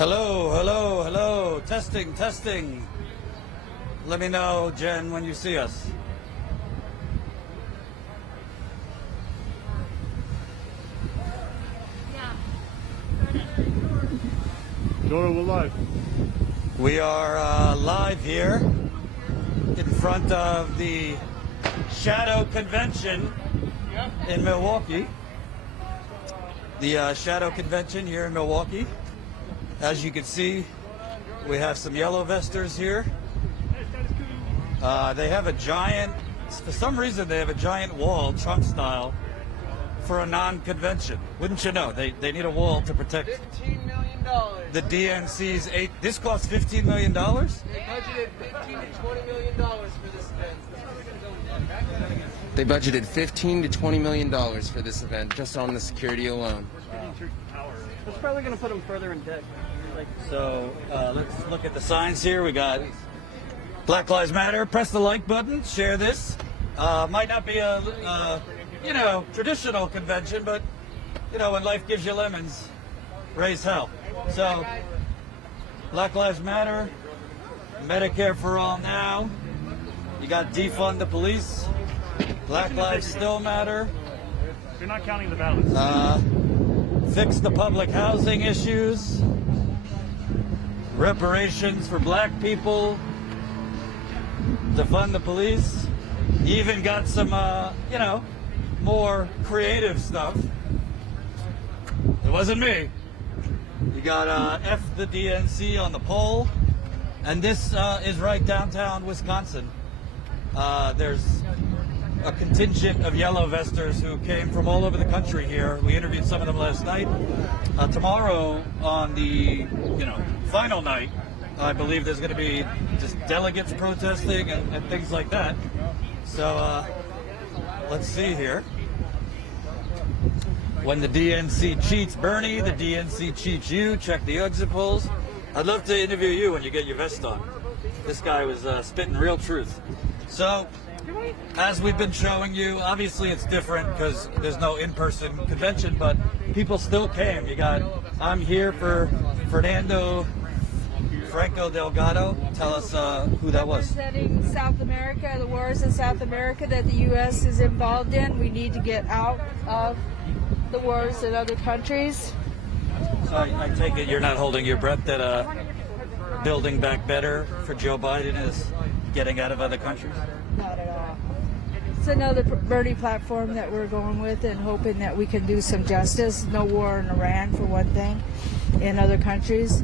Hello, hello, hello. Testing, testing. Let me know, Jen, when you see us. Dora, we're live. We are live here in front of the Shadow Convention in Milwaukee. The Shadow Convention here in Milwaukee. As you can see, we have some yellow vesters here. They have a giant, for some reason they have a giant wall, Trump style, for a non-convention. Wouldn't you know? They need a wall to protect $15 million. the DNC's this cost $15 million? They budgeted $15 to $20 million for this event. They budgeted $15 to $20 million for this event, just on the security alone. It's probably going to put them further in debt. So let's look at the signs here. We got Black Lives Matter. Press the like button. Share this. Might not be a traditional convention, but when life gives you lemons, raise hell. So Black Lives Matter, Medicare for all now. You got defund the police. Black lives still matter. You're not counting the ballots. Fix the public housing issues. Reparations for black people. Defund the police. Even got some, more creative stuff. It wasn't me. You got F the DNC on the pole. And this is right downtown Wisconsin. There's a contingent of yellow vesters who came from all over the country here. We interviewed some of them last night. Tomorrow on the final night, I believe there's going to be just delegates protesting and things like that. So let's see here. When the DNC cheats Bernie, the DNC cheats you. Check the exit polls. I'd love to interview you when you get your vest on. This guy was spitting real truth. So, as we've been showing you, obviously it's different because there's no in-person convention, but people still came. I'm here for Fernando Franco Delgado. Tell us who that was. Representing South America, the wars in South America that the U.S. is involved in. We need to get out of the wars in other countries. So I take it you're not holding your breath that building back better for Joe Biden is getting out of other countries? Not at all. It's another Bernie platform that we're going with and hoping that we can do some justice. No war in Iran, for one thing, in other countries.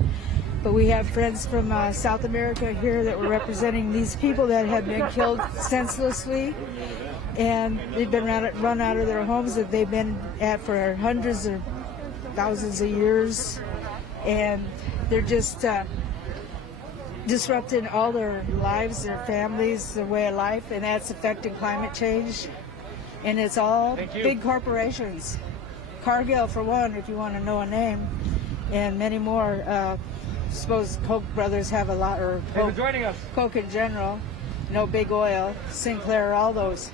But we have friends from South America here that were representing these people that have been killed senselessly. And they've been run out of their homes that they've been at for hundreds or thousands of years. And they're just disrupting all their lives, their families, their way of life, and that's affecting climate change. And it's all big corporations. Cargill, for one, if you want to know a name, and many more. I suppose Koch brothers have a lot, or Koch in general. No Big Oil, Sinclair, all those.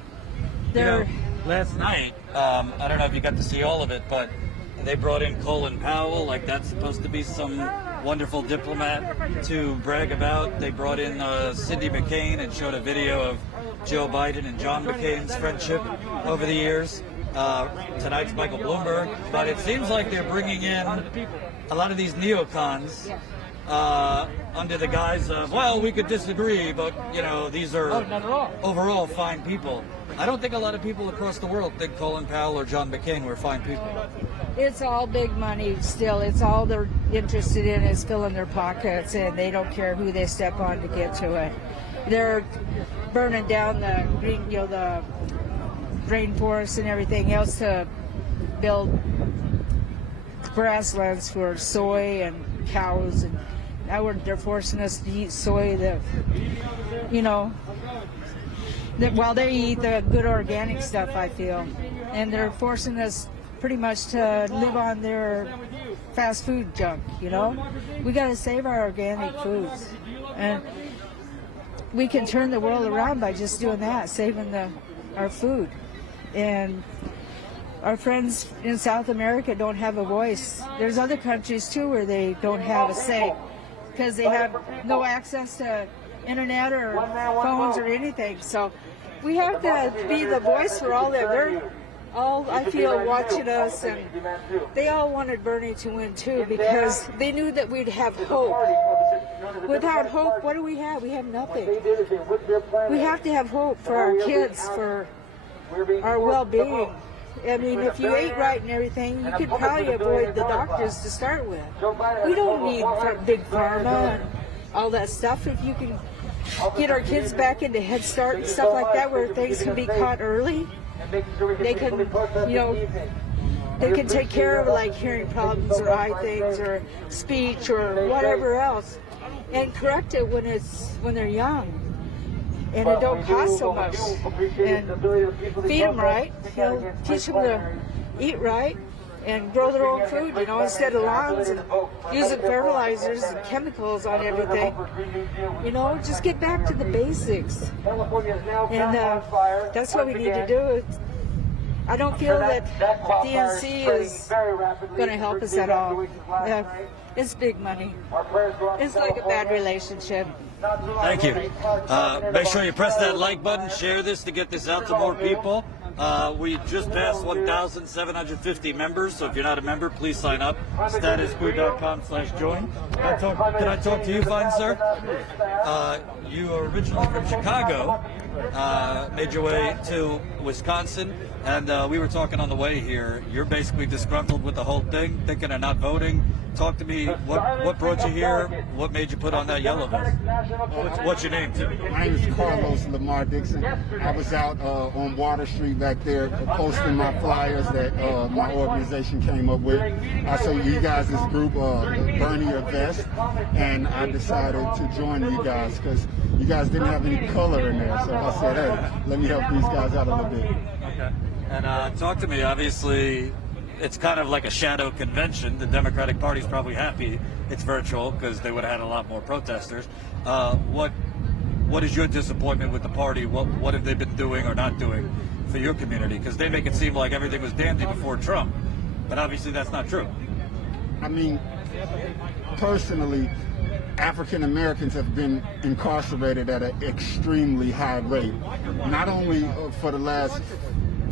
Last night, I don't know if you got to see all of it, but they brought in Colin Powell, like that's supposed to be some wonderful diplomat to brag about. They brought in Cindy McCain and showed a video of Joe Biden and John McCain's friendship over the years. Tonight's Michael Bloomberg, but it seems like they're bringing in a lot of these neocons under the guise of, well, we could disagree, but these are overall fine people. I don't think a lot of people across the world think Colin Powell or John McCain were fine people. It's all big money still. It's all they're interested in is filling their pockets, and they don't care who they step on to get to it. They're burning down the rainforests and everything else to build grasslands for soy and cows, and now they're forcing us to eat soy that while they eat the good organic stuff, I feel, and they're forcing us pretty much to live on their fast food junk. We got to save our organic foods, and we can turn the world around by just doing that, saving our food. And our friends in South America don't have a voice. There's other countries too where they don't have a say because they have no access to internet or phones or anything. So we have to be the voice for all that. They're all, I feel, watching us, and they all wanted Bernie to win too because they knew that we'd have hope. Without hope, what do we have? We have nothing. We have to have hope for our kids, for our well-being. I mean, if you ate right and everything, you could probably avoid the doctors to start with. We don't need big pharma and all that stuff. If you can get our kids back into Head Start and stuff like that, where things can be caught early, they can, you know, they can take care of like hearing problems or eye things or speech or whatever else, and correct it when they're young. And it don't cost so much. And feed them right. You know, teach them to eat right and grow their own food, you know, instead of lawns and using fertilizers and chemicals on everything. You know, just get back to the basics. And that's what we need to do. I don't feel that DNC is going to help us at all. It's big money. It's like a bad relationship. Thank you. Make sure you press that like button, share this to get this out to more people. We just passed 1,750 members, so if you're not a member, please sign up. statusquo.com/join. Can I talk to you, fine sir? You are originally from Chicago, made your way to Wisconsin, and we were talking on the way here. You're basically disgruntled with the whole thing, thinking of not voting. Talk to me. What brought you here? What made you put on that yellow vest? What's your name, too? My name is Carlos Lamar Dixon. I was out on Water Street back there posting my flyers that my organization came up with. I saw you guys' group, Bernie Your Vest, and I decided to join you guys because you guys didn't have any color in there. So I said, hey, let me help these guys out a little bit. Okay. And talk to me. Obviously, it's kind of like a shadow convention. The Democratic Party's probably happy it's virtual because they would have had a lot more protesters. What is your disappointment with the party? What have they been doing or not doing for your community? Because they make it seem like everything was dandy before Trump, but obviously that's not true. I mean, personally, African Americans have been incarcerated at an extremely high rate, not only for the last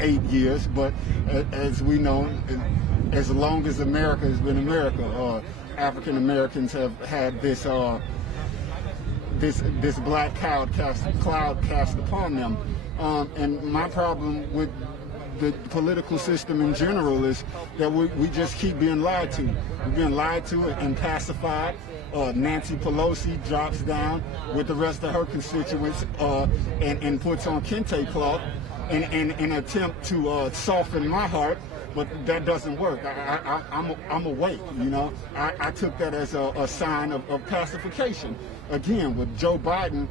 8 years, but as we know, as long as America has been America, African Americans have had this this black cloud cast upon them. And my problem with the political system in general is that we just keep being lied to. We're being lied to and pacified. Nancy Pelosi drops down with the rest of her constituents and puts on kente cloth in an attempt to soften my heart, but that doesn't work. I'm awake, you know. I took that as a sign of pacification. Again, with Joe Biden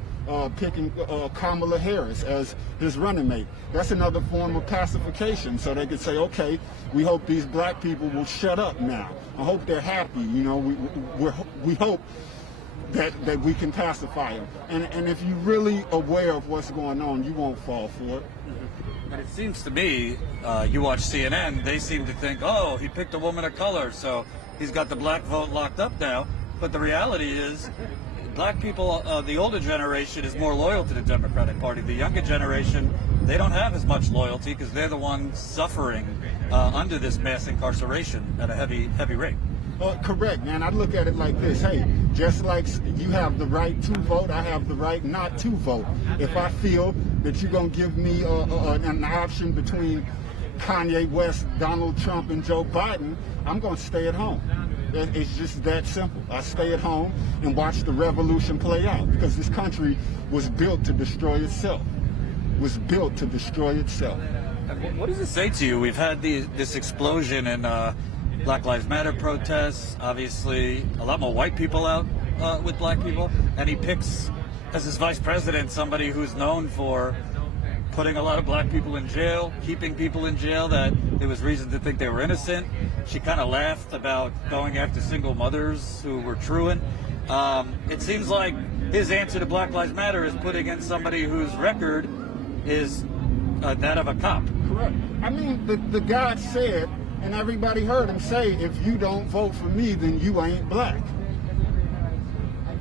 picking Kamala Harris as his running mate. That's another form of pacification, so they could say, okay, we hope these black people will shut up now. I hope they're happy, you know. We hope that we can pacify them. And if you're really aware of what's going on, you won't fall for it. And it seems to me, you watch CNN, they seem to think, oh, he picked a woman of color, so he's got the black vote locked up now. But the reality is, black people, the older generation is more loyal to the Democratic Party. The younger generation, they don't have as much loyalty because they're the ones suffering under this mass incarceration at a heavy rate. Correct, man. I look at it like this. Hey, just like you have the right to vote, I have the right not to vote. If I feel that you're going to give me an option between Kanye West, Donald Trump, and Joe Biden, I'm going to stay at home. It's just that simple. I stay at home and watch the revolution play out because this country was built to destroy itself. What does it say to you? We've had this explosion in Black Lives Matter protests, obviously a lot more white people out with black people, and he picks as his vice president somebody who's known for putting a lot of black people in jail, keeping people in jail that there was reason to think they were innocent. She kind of laughed about going after single mothers who were truant. It seems like his answer to Black Lives Matter is putting in somebody whose record is that of a cop. Correct. I mean, the guy said, and everybody heard him say, if you don't vote for me, then you ain't black.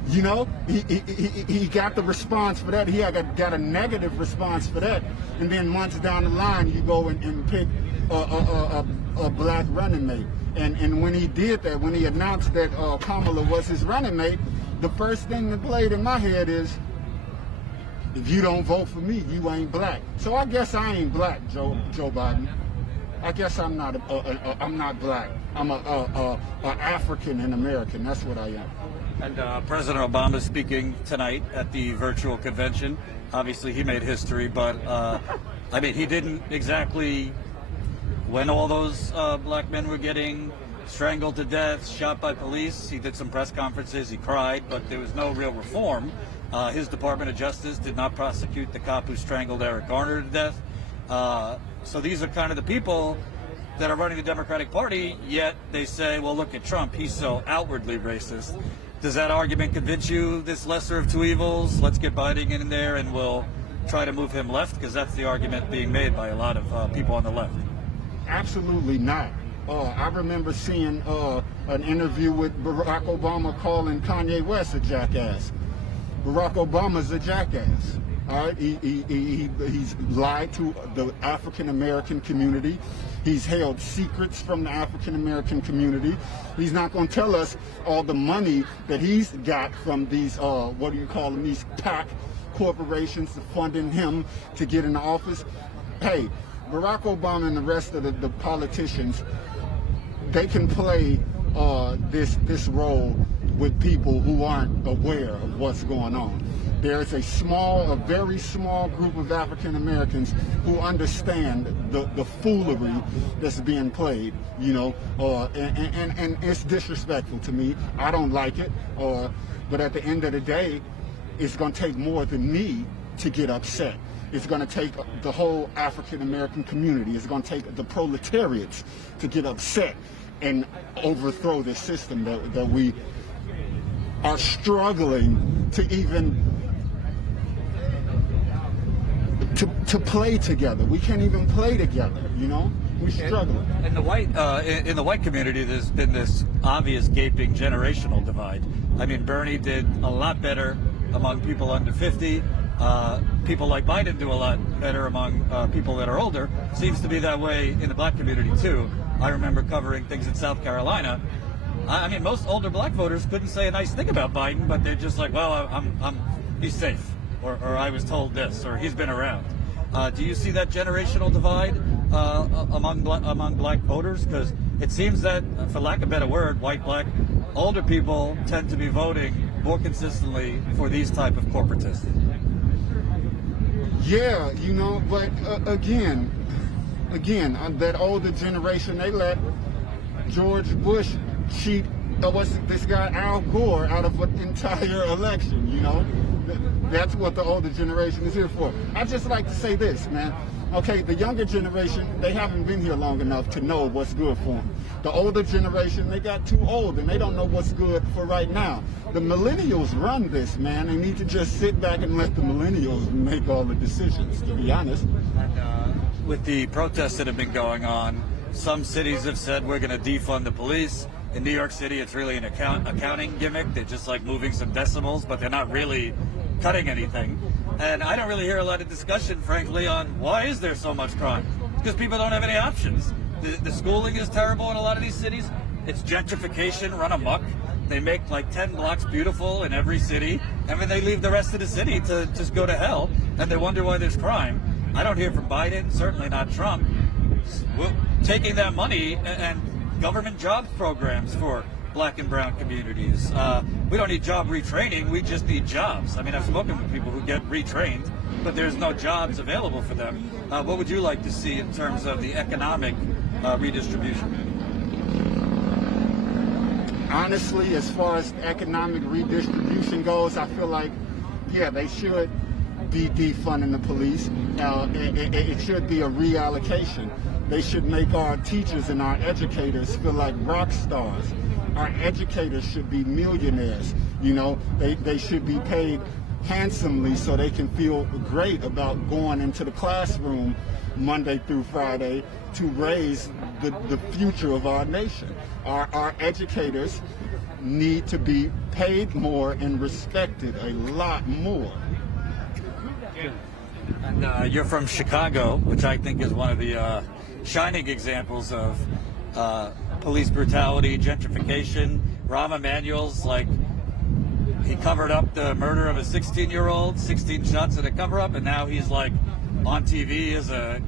You know, he got the response for that. He got a negative response for that. And then months down the line, you go and pick a black running mate. And when he did that, when he announced that Kamala was his running mate, the first thing that played in my head is, if you don't vote for me, you ain't black. So I guess I ain't black, Joe Biden. I guess I'm not black. I'm a African and American. That's what I am. And President Obama speaking tonight at the virtual convention. Obviously, he made history, but I mean, he didn't exactly, when all those black men were getting strangled to death, shot by police, he did some press conferences, he cried, but there was no real reform. His Department of Justice did not prosecute the cop who strangled Eric Garner to death. So these are kind of the people that are running the Democratic Party, yet they say, well, look at Trump, he's so outwardly racist. Does that argument convince you, this lesser of two evils? Let's get Biden in there and we'll try to move him left? Because that's the argument being made by a lot of people on the left. Absolutely not. I remember seeing an interview with Barack Obama calling Kanye West a jackass. Barack Obama's a jackass. All right, he's lied to the African American community. He's held secrets from the African American community. He's not going to tell us all the money that he's got from these, what do you call them, these PAC corporations funding him to get in the office. Hey, Barack Obama and the rest of the politicians, they can play this role with people who aren't aware of what's going on. There's a very small group of African Americans who understand the foolery that's being played, you know, and it's disrespectful to me. I don't like it, but at the end of the day, it's going to take more than me to get upset. It's going to take the whole African American community. It's going to take the proletariats to get upset and overthrow this system that we are struggling to even to play together. We can't even play together, you know? We struggle. In the white community, there's been this obvious gaping generational divide. I mean, Bernie did a lot better among people under 50. People like Biden do a lot better among people that are older. Seems to be that way in the black community too. I remember covering things in South Carolina. I mean, most older black voters couldn't say a nice thing about Biden, but they're just like, well, he's safe, or I was told this, or he's been around. Do you see that generational divide among black voters? Because it seems that, for lack of a better word, white, black, older people tend to be voting more consistently for these type of corporatists. Yeah, you know, but again, that older generation, they let George Bush cheat, what's this guy, Al Gore, out of an entire election, you know? That's what the older generation is here for. I just like to say this, man. Okay, the younger generation, they haven't been here long enough to know what's good for them. The older generation, they got too old and they don't know what's good for right now. The millennials run this, man. They need to just sit back and let the millennials make all the decisions, to be honest. And with the protests that have been going on, some cities have said we're going to defund the police. In New York City, it's really an accounting gimmick. They're just like moving some decimals, but they're not really cutting anything. And I don't really hear a lot of discussion, frankly, on why is there so much crime? Because people don't have any options. The schooling is terrible in a lot of these cities. It's gentrification run amok. They make like 10 blocks beautiful in every city, and then they leave the rest of the city to just go to hell, and they wonder why there's crime. I don't hear from Biden, certainly not Trump, taking that money and government job programs for black and brown communities. We don't need job retraining, we just need jobs. I mean, I've spoken with people who get retrained, but there's no jobs available for them. What would you like to see in terms of the economic redistribution? Honestly, as far as economic redistribution goes, I feel like, yeah, they should be defunding the police. It should be a reallocation. They should make our teachers and our educators feel like rock stars. Our educators should be millionaires. You know, they should be paid handsomely so they can feel great about going into the classroom, Monday through Friday to raise the future of our nation. Our educators need to be paid more and respected a lot more. And you're from Chicago, which I think is one of the shining examples of police brutality, gentrification. Rahm Emanuel's like, he covered up the murder of a 16-year-old, 16 shots in a cover-up, and now he's like on TV as a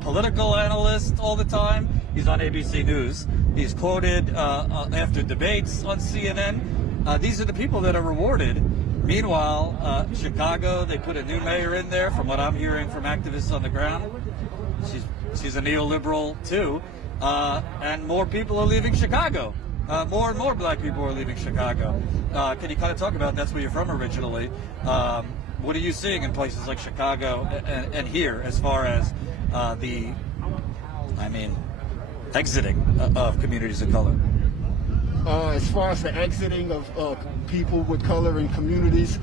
political analyst all the time. He's on ABC News. He's quoted after debates on CNN. These are the people that are rewarded. Meanwhile, Chicago, they put a new mayor in there, from what I'm hearing from activists on the ground. She's a neoliberal, too. And more people are leaving Chicago. More and more black people are leaving Chicago. Can you kind of talk about, that's where you're from originally, what are you seeing in places like Chicago and here as far as exiting of communities of color? As far as the exiting of people with color in communities,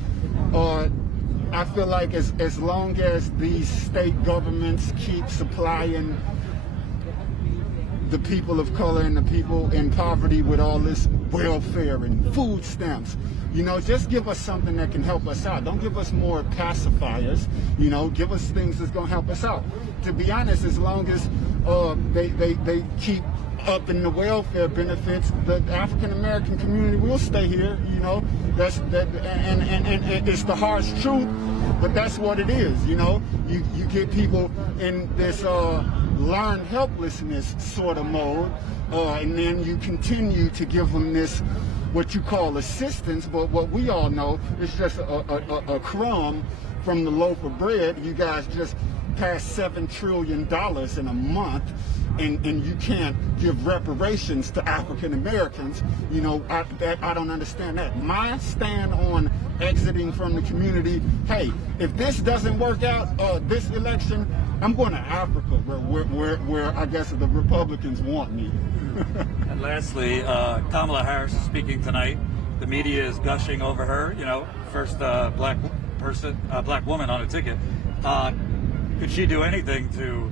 I feel like as long as these state governments keep supplying the people of color and the people in poverty with all this welfare and food stamps, just give us something that can help us out. Don't give us more pacifiers, give us things that's gonna help us out. To be honest, as long as they keep upping the welfare benefits, the African American community will stay here, and it's the harsh truth, but that's what it is, you get people in this learned helplessness sort of mode, and then you continue to give them this, what you call assistance, but what we all know is just a crumb from the loaf of bread. You guys just passed $7 trillion in a month, and you can't give reparations to African Americans. I don't understand that. My stand on exiting from the community, hey, if this doesn't work out, this election, I'm going to Africa, where I guess the Republicans want me. And lastly, Kamala Harris is speaking tonight. The media is gushing over her. First black woman on a ticket. Could she do anything to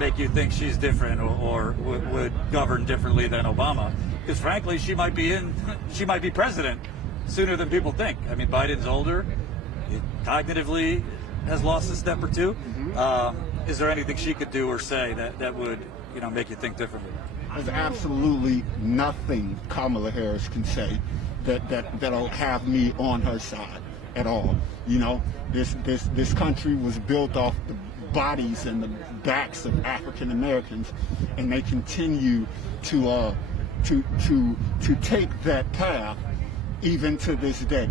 make you think she's different or would govern differently than Obama? Because frankly, she might be president sooner than people think. I mean, Biden's older, cognitively has lost a step or two. Is there anything she could do or say that would make you think differently? There's absolutely nothing Kamala Harris can say that'll have me on her side at all. This country was built off the bodies and the backs of African Americans, and they continue to take that path even to this day.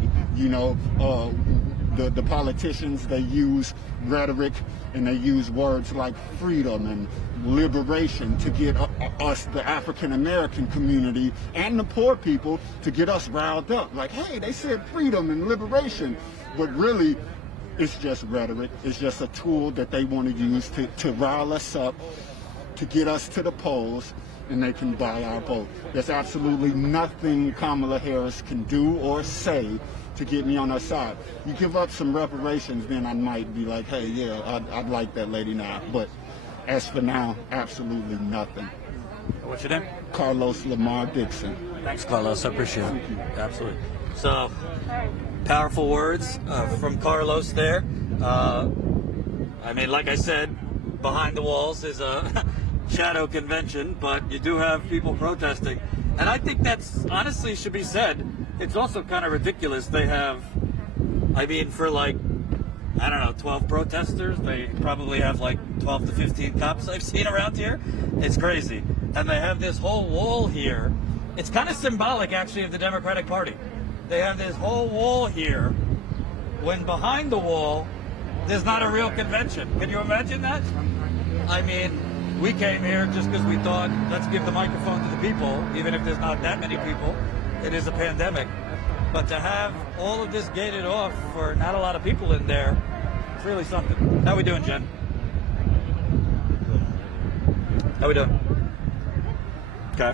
The politicians, they use rhetoric and they use words like freedom and liberation to get us, the African American community and the poor people, to get us riled up. Like, hey, they said freedom and liberation, but really it's just rhetoric. It's just a tool that they want to use to rile us up, to get us to the polls, and they can buy our vote. There's absolutely nothing Kamala Harris can do or say to get me on her side. You give up some reparations, then I might be like, hey, yeah, I'd like that lady now. But as for now, absolutely nothing. What's your name? Carlos Lamar Dixon. Thanks, Carlos. I appreciate it. Absolutely. So, powerful words from Carlos there. Like I said, behind the walls is a shadow convention, but you do have people protesting. And I think that's honestly should be said. It's also kind of ridiculous. They have, for 12 protesters, they probably have 12 to 15 cops I've seen around here. It's crazy. And they have this whole wall here. It's kind of symbolic, actually, of the Democratic Party. They have this whole wall here, when behind the wall, there's not a real convention. Can you imagine that? We came here just because we thought, let's give the microphone to the people, even if there's not that many people. It is a pandemic. But to have all of this gated off for not a lot of people in there, it's really something. How we doing, Jen? How we doing? Okay.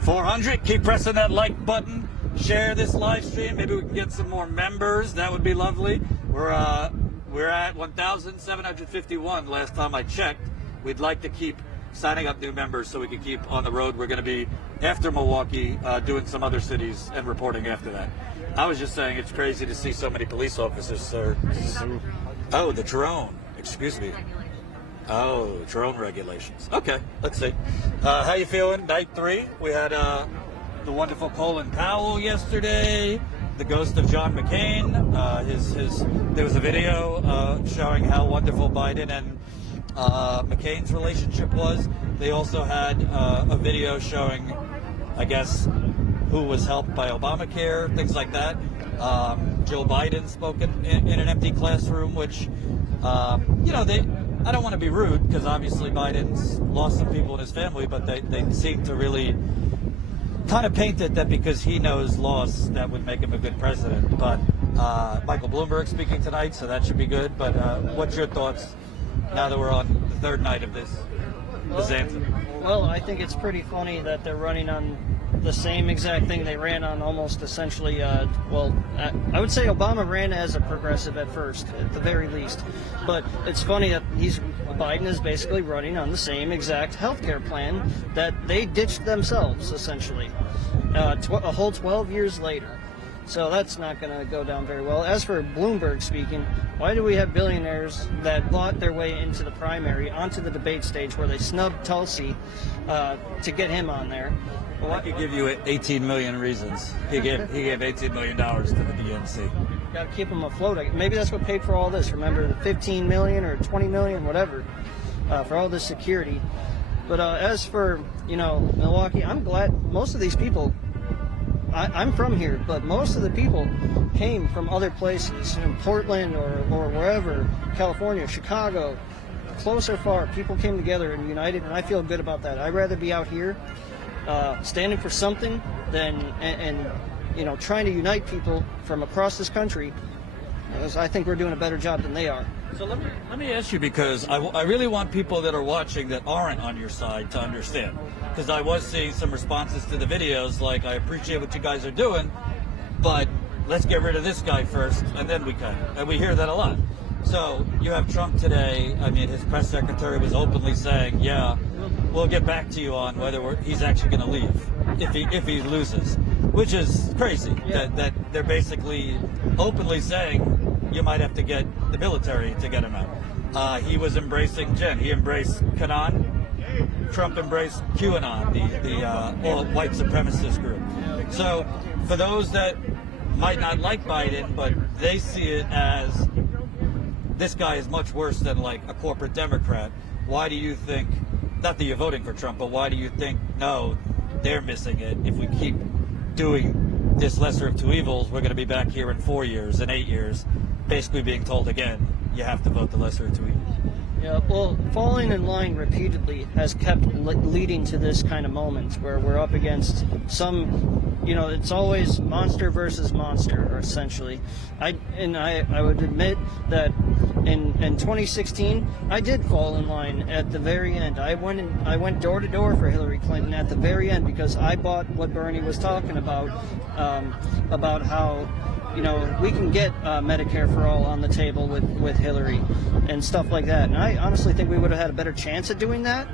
400, keep pressing that like button. Share this live stream. Maybe we can get some more members. That would be lovely. We're We're at 1,751 last time I checked. We'd like to keep signing up new members so we can keep on the road. We're going to be, after Milwaukee, doing some other cities and reporting after that. I was just saying it's crazy to see so many police officers, sir. Oh, the drone. Excuse me. Oh, drone regulations. Okay, let's see. How you feeling? Night 3. We had the wonderful Colin Powell yesterday. The ghost of John McCain. There was a video showing how wonderful Biden and McCain's relationship was. They also had a video showing, I guess, who was helped by Obamacare, things like that. Joe Biden spoke in an empty classroom, which, you know, I don't want to be rude because obviously Biden's lost some people in his family, but they seem to really kind of paint it that because he knows loss, that would make him a good president. But Michael Bloomberg speaking tonight, so that should be good. But what's your thoughts now that we're on the third night of this anthem? Well, I think it's pretty funny that they're running on the same exact thing they ran on almost essentially. I would say Obama ran as a progressive at first, at the very least. But it's funny that Biden is basically running on the same exact healthcare plan that they ditched themselves, essentially, a whole 12 years later. So that's not going to go down very well. As for Bloomberg speaking, why do we have billionaires that bought their way into the primary, onto the debate stage where they snubbed Tulsi to get him on there? Well, I could give you 18 million reasons. He gave $18 million to the DNC. Got to keep them afloat. Maybe that's what paid for all this. Remember, the 15 million or 20 million, whatever, for all this security. But as for, Milwaukee, I'm glad most of these people, I'm from here, but most of the people came from other places, Portland or wherever, California, Chicago, close or far. People came together and united, and I feel good about that. I'd rather be out here standing for something than and trying to unite people from across this country. Because I think we're doing a better job than they are. So let me ask you, because I really want people that are watching that aren't on your side to understand. Because I was seeing some responses to the videos like, I appreciate what you guys are doing, but let's get rid of this guy first, and then we can. And we hear that a lot. So you have Trump today. I mean, his press secretary was openly saying, yeah, we'll get back to you on whether he's actually going to leave if he loses, which is crazy. Yeah. That they're basically openly saying you might have to get the military to get him out. He was embracing Jen. He embraced Kanan. Trump embraced QAnon, the all white supremacist group. So for those that might not like Biden, but they see it as this guy is much worse than like a corporate Democrat, why do you think, not that you're voting for Trump, but why do you think, no, they're missing it? If we keep doing this lesser of two evils, we're going to be back here in 4 years, in 8 years, basically being told again, you have to vote the lesser of two evils. Yeah, well, falling in line repeatedly has kept leading to this kind of moment where we're up against some, it's always monster versus monster, essentially. I would admit that in 2016, I did fall in line at the very end. I went door to door for Hillary Clinton at the very end because I bought what Bernie was talking about how we can get Medicare for all on the table with Hillary and stuff like that. And I honestly think we would have had a better chance at doing that.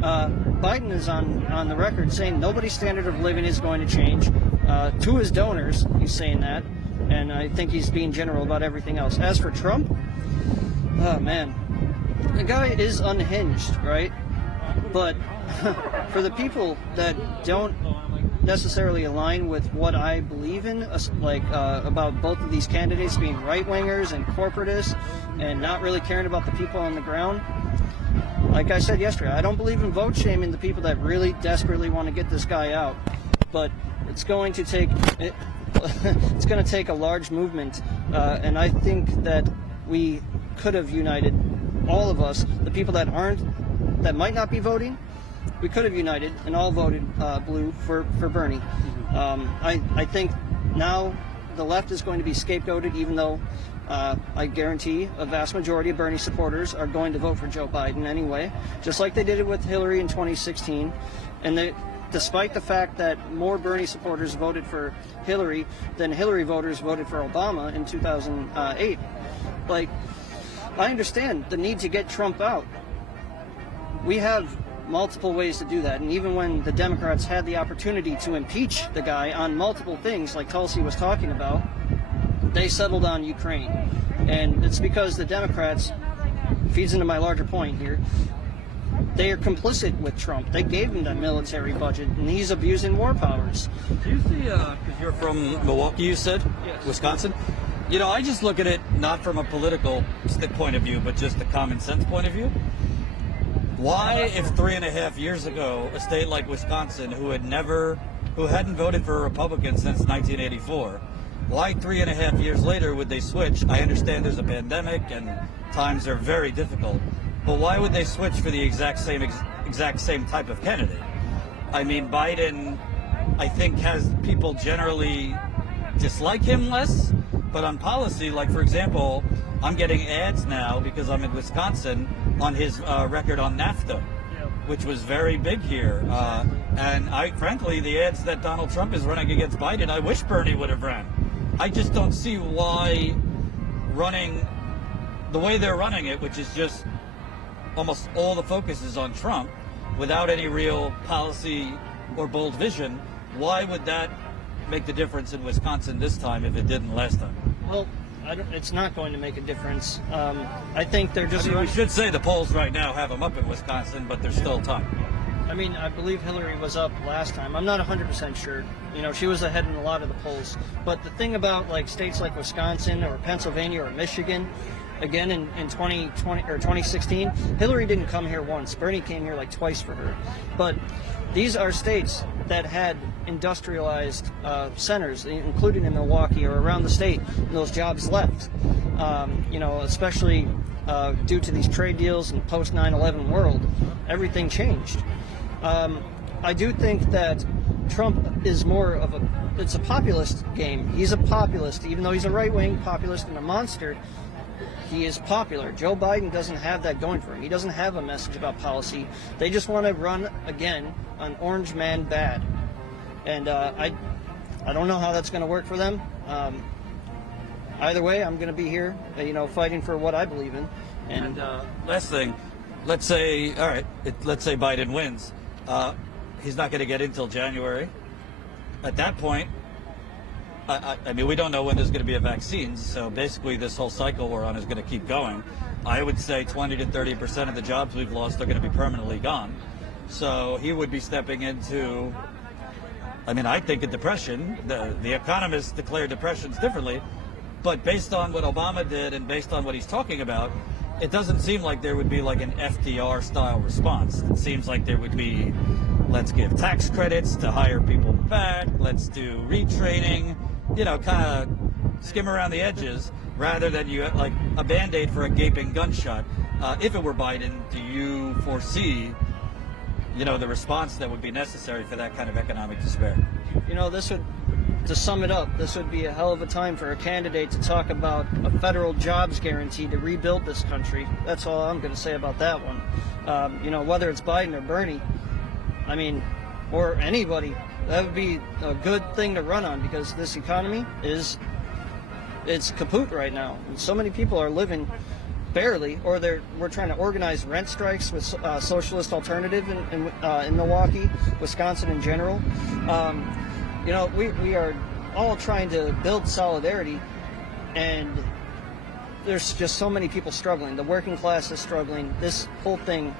Biden is on the record saying nobody's standard of living is going to change. To his donors, he's saying that. And I think he's being general about everything else. As for Trump, oh man, the guy is unhinged, right? But for the people that don't necessarily align with what I believe in, about both of these candidates being right-wingers and corporatists and not really caring about the people on the ground. Like I said yesterday, I don't believe in vote shaming the people that really desperately want to get this guy out, but it's going to take a large movement, and I think that we could have united all of us, the people that might not be voting. We could have united and all voted blue for Bernie. I think now the left is going to be scapegoated, even though I guarantee a vast majority of Bernie supporters are going to vote for Joe Biden anyway, just like they did it with Hillary in 2016. And despite the fact that more Bernie supporters voted for Hillary than Hillary voters voted for Obama in 2008. I understand the need to get Trump out. We have multiple ways to do that, and even when the Democrats had the opportunity to impeach the guy on multiple things, like Tulsi was talking about, they settled on Ukraine. And it's because the Democrats, feeds into my larger point here, they are complicit with Trump. They gave him that military budget, and he's abusing war powers. Do you see, because you're from Milwaukee, you said? Yes. Wisconsin? You know, I just look at it not from a political point of view, but just a common sense point of view. Why, if 3.5 years ago, a state like Wisconsin, who hadn't voted for a Republican since 1984, why 3.5 years later would they switch? I understand there's a pandemic and times are very difficult, but why would they switch for the exact same type of candidate? I mean, Biden, I think, has people generally dislike him less, but on policy, like for example, I'm getting ads now because I'm in Wisconsin on his record on NAFTA, which was very big here. And frankly, the ads that Donald Trump is running against Biden, I wish Bernie would have ran. I just don't see why running the way they're running it, which is just almost all the focus is on Trump without any real policy or bold vision. Why would that make the difference in Wisconsin this time if it didn't last time? Well, it's not going to make a difference. I think they're just... we should say the polls right now have them up in Wisconsin, but there's still time. I mean, I believe Hillary was up last time. I'm not 100% sure. You know, she was ahead in a lot of the polls. But the thing about like states like Wisconsin or Pennsylvania or Michigan, again in 2020 or 2016, Hillary didn't come here once. Bernie came here like twice for her. But these are states that had industrialized centers, including in Milwaukee or around the state, and those jobs left. You know, especially due to these trade deals and post 9/11 world, everything changed. I do think that Trump is more of it's a populist game. He's a populist, even though he's a right-wing populist and a monster. He is popular. Joe Biden doesn't have that going for him. He doesn't have a message about policy. They just want to run again an orange man bad, and I don't know how that's going to work for them. Either way, I'm going to be here, you know, fighting for what I believe in. And last thing, let's say Biden wins. He's not going to get in until January. At that point, I mean, we don't know when there's going to be a vaccine, so basically this whole cycle we're on is going to keep going. I would say 20 to 30% of the jobs we've lost are going to be permanently gone. So he would be stepping into, I mean, I think a depression. The economists declare depressions differently, but based on what Obama did and based on what he's talking about, it doesn't seem like there would be like an FDR-style response. It seems like there would be, let's give tax credits to hire people back, let's do retraining, you know, kind of skim around the edges, rather than you like a Band-Aid for a gaping gunshot. If it were Biden, do you foresee, you know, the response that would be necessary for that kind of economic despair? You know, to sum it up, this would be a hell of a time for a candidate to talk about a federal jobs guarantee to rebuild this country. That's all I'm going to say about that one. You know, whether it's Biden or Bernie, I mean, or anybody, that would be a good thing to run on, because this economy it's kaput right now. And so many people are living barely, or we're trying to organize rent strikes with Socialist Alternative in Milwaukee, Wisconsin in general. You know, we are all trying to build solidarity, and there's just so many people struggling. The working class is struggling. This whole thing,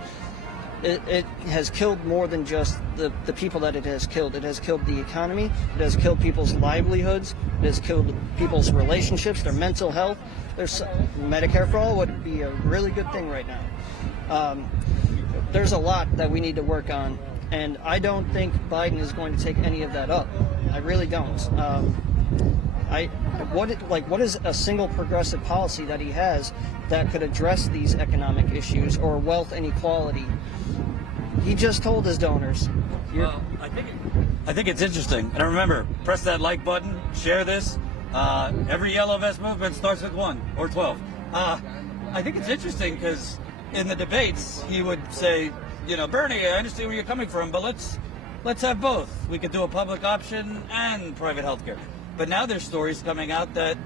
it has killed more than just the people that it has killed. It has killed the economy. It has killed people's livelihoods. It has killed people's relationships, their mental health. There's Medicare for all would be a really good thing right now. There's a lot that we need to work on, and I don't think Biden is going to take any of that up. I really don't. What is a single progressive policy that he has that could address these economic issues or wealth inequality? He just told his donors. Well, I think it's interesting. And remember, press that like button, share this. Every yellow vest movement starts with 1 or 12. I think it's interesting because in the debates he would say, you know, Bernie, I understand where you're coming from, but let's have both. We could do a public option and private health care. But now there's stories coming out that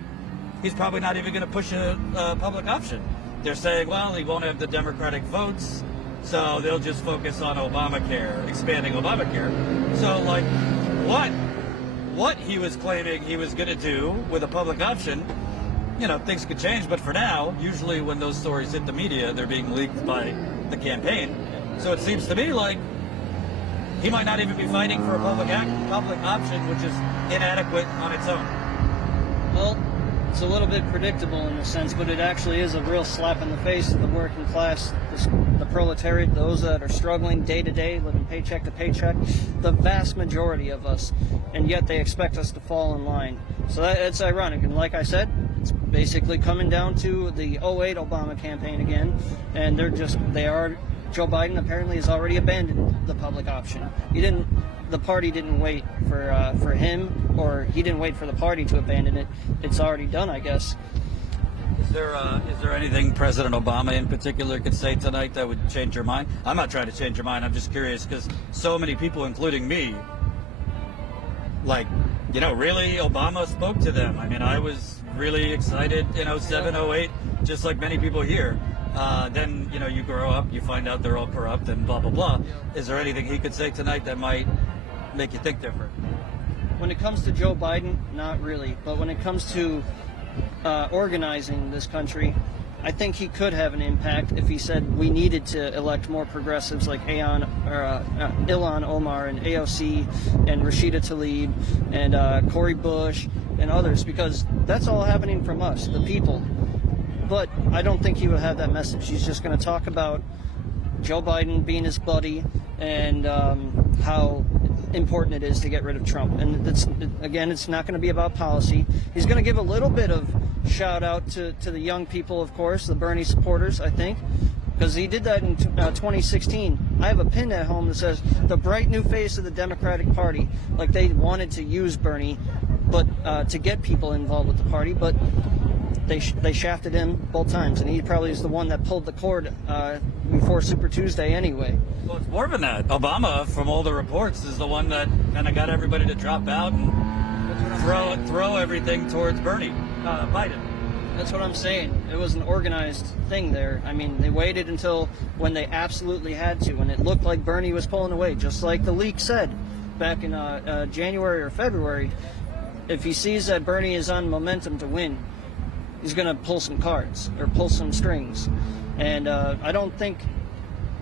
he's probably not even going to push a public option. they're saying, well, he won't have the Democratic votes, so they'll just focus on Obamacare, expanding Obamacare. So, like, what he was claiming he was going to do with a public option, you know, things could change. But for now, usually when those stories hit the media, they're being leaked by the campaign. So it seems to me like he might not even be fighting for a public option, which is inadequate on its own. Well, it's a little bit predictable in a sense, but it actually is a real slap in the face of the working class, the proletariat, those that are struggling day to day, living paycheck to paycheck, the vast majority of us, and yet they expect us to fall in line. So it's ironic, and like I said, it's basically coming down to the '08 Obama campaign again, and Joe Biden apparently has already abandoned the public option. The party didn't wait for him, or he didn't wait for the party to abandon it. It's already done, I guess. Is there anything President Obama in particular could say tonight that would change your mind? I'm not trying to change your mind. I'm just curious because so many people, including me, like, you know, really, Obama spoke to them. I mean, I was really excited in 07, 08, just like many people here. Then, you know, you grow up, you find out they're all corrupt and blah, blah, blah. Is there anything he could say tonight that might make you think different? When it comes to Joe Biden, not really. But when it comes to organizing this country, I think he could have an impact if he said we needed to elect more progressives like Ilhan Omar and AOC and Rashida Tlaib and Cori Bush and others, because that's all happening from us, the people. But I don't think he would have that message. He's just going to talk about Joe Biden being his buddy and how important it is to get rid of Trump. And it's not going to be about policy. He's going to give a little bit of shout out to the young people, of course, the Bernie supporters, I think, because he did that in 2016. I have a pin at home that says the bright new face of the Democratic Party. Like they wanted to use Bernie, but to get people involved with the party, but they shafted him both times, and he probably is the one that pulled the cord before Super Tuesday anyway. Well, it's more than that. Obama, from all the reports, is the one that kind of got everybody to drop out and throw everything towards Biden. That's what I'm saying. It was an organized thing there. I mean, they waited until when they absolutely had to, and it looked like Bernie was pulling away, just like the leak said back in January or February. If he sees that Bernie is on momentum to win, he's going to pull some cards or pull some strings. And I don't think,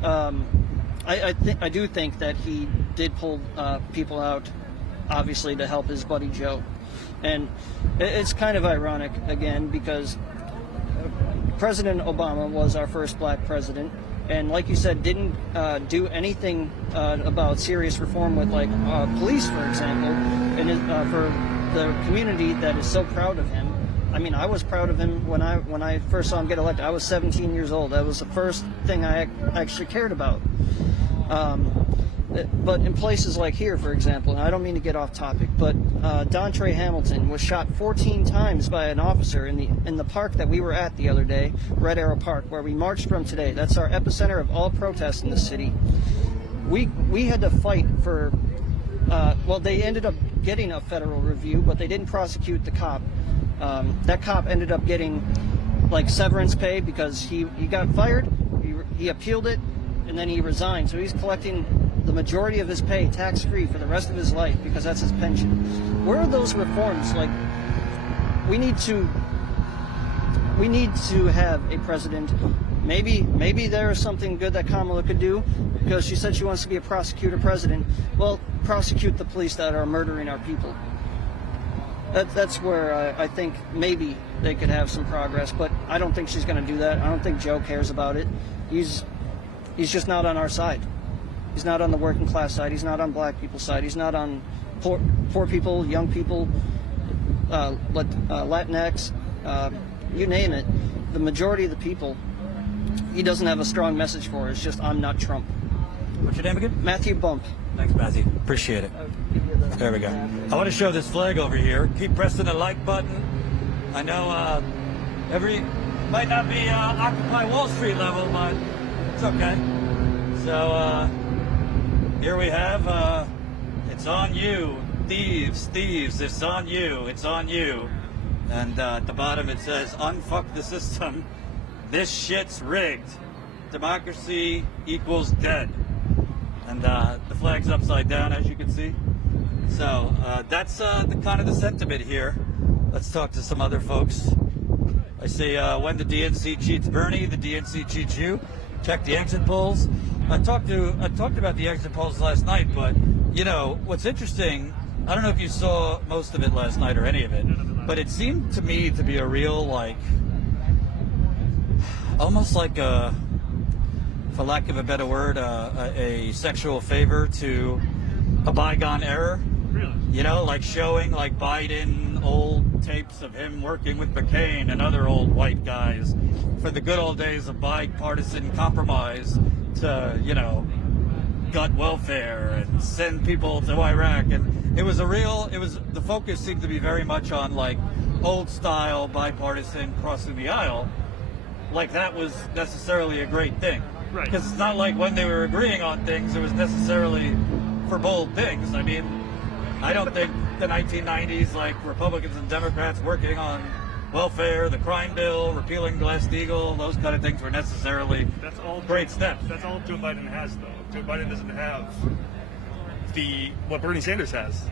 I do think that he did pull people out, obviously, to help his buddy Joe. And it's kind of ironic, again, because President Obama was our first black president. And like you said, didn't do anything about serious reform with, like, police, for example, and for the community that is so proud of him. I mean, I was proud of him when I first saw him get elected. I was 17 years old. That was the first thing I actually cared about. But in places like here, for example, and I don't mean to get off topic, but Dontre Hamilton was shot 14 times by an officer in the park that we were at the other day, Red Arrow Park, where we marched from today. That's our epicenter of all protests in the city. We had to fight for. Well, they ended up getting a federal review, but they didn't prosecute the cop. That cop ended up getting like severance pay because he got fired, he appealed it, and then he resigned. So he's collecting the majority of his pay tax-free for the rest of his life because that's his pension. Where are those reforms? Like, we need to have a president. Maybe there is something good that Kamala could do, because she said she wants to be a prosecutor president. Well, prosecute the police that are murdering our people. That's where I think maybe they could have some progress, but I don't think she's going to do that. I don't think Joe cares about it. He's just not on our side. He's not on the working class side. He's not on black people's side. He's not on poor people, young people, Latinx, you name it. The majority of the people, he doesn't have a strong message for. It's just, I'm not Trump. What's your name again? Matthew Bump. Thanks, Matthew. Appreciate it. There we go. I want to show this flag over here. Keep pressing the like button. I know might not be Occupy Wall Street level, but it's okay. So here we have, it's on you. Thieves, it's on you. And at the bottom it says, unfuck the system. this shit's rigged. Democracy equals dead. And the flag's upside down, as you can see. So that's the kind of the sentiment here. Let's talk to some other folks. I see when the DNC cheats Bernie, the DNC cheats you. Check the exit polls. I talked about the exit polls last night, but you know what's interesting. I don't know if you saw most of it last night or any of it, but it seemed to me to be a real, like, almost like a, for lack of a better word, a sexual favor to a bygone era. Really? You know, like showing like Biden old tapes of him working with McCain and other old white guys for the good old days of bipartisan compromise to, you know, gut welfare and send people to Iraq. And it was the focus seemed to be very much on like old style bipartisan crossing the aisle. Like that was necessarily a great thing. Right. Because it's not like when they were agreeing on things, it was necessarily for bold things. I mean, I don't think the 1990s, like Republicans and Democrats working on welfare, the crime bill, repealing Glass-Steagall, those kind of things were necessarily great steps. That's all Joe Biden has, though. Joe Biden doesn't have what Bernie Sanders has.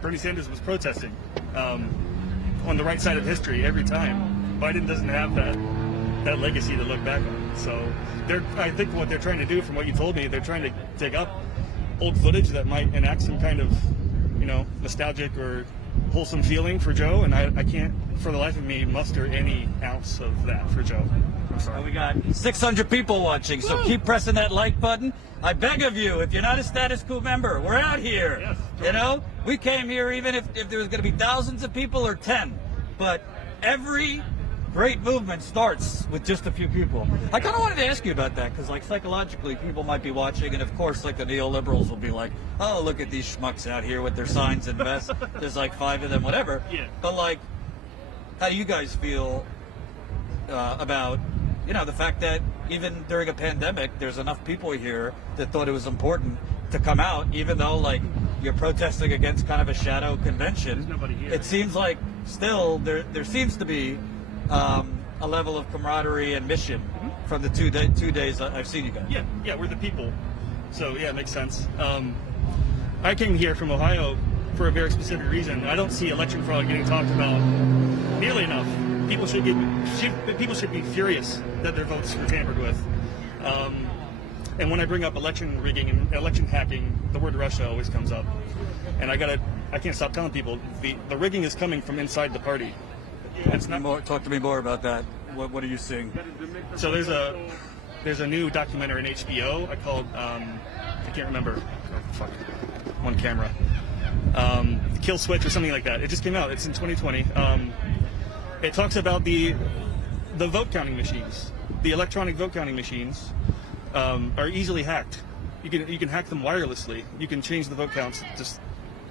Bernie Sanders was protesting on the right side of history every time. Biden doesn't have that legacy to look back on. So I think what they're trying to do, from what you told me, they're trying to dig up old footage that might enact some kind of, you know, nostalgic or wholesome feeling for Joe, and I can't, for the life of me, muster any ounce of that for Joe. I'm sorry. We got 600 people watching, so keep pressing that like button. I beg of you, if you're not a status quo member, we're out here. Yes, you know, we came here even if there was going to be thousands of people or 10, but every great movement starts with just a few people. I kind of wanted to ask you about that because, like, psychologically, people might be watching, and of course, like the neoliberals will be like, "Oh, look at these schmucks out here with their signs and vests. There's like 5 of them, whatever." Yeah. But like, how do you guys feel about, you know, the fact that even during a pandemic, there's enough people here that thought it was important to come out, even though like you're protesting against kind of a shadow convention. There's nobody here. It seems like still there seems to be a level of camaraderie and mission from the 2 days I've seen you guys. Yeah, we're the people. So yeah, it makes sense. I came here from Ohio for a very specific reason. I don't see election fraud getting talked about nearly enough. People should be furious that their votes were tampered with. And when I bring up election rigging and election hacking, the word Russia always comes up. And I can't stop telling people the rigging is coming from inside the party. It's not Talk to me more about that. What are you seeing? So there's a new documentary on HBO. I can't remember. Oh, fuck. One camera. Kill Switch or something like that. It just came out. It's in 2020. It talks about the vote counting machines. The electronic vote counting machines are easily hacked. You can hack them wirelessly. You can change the vote counts just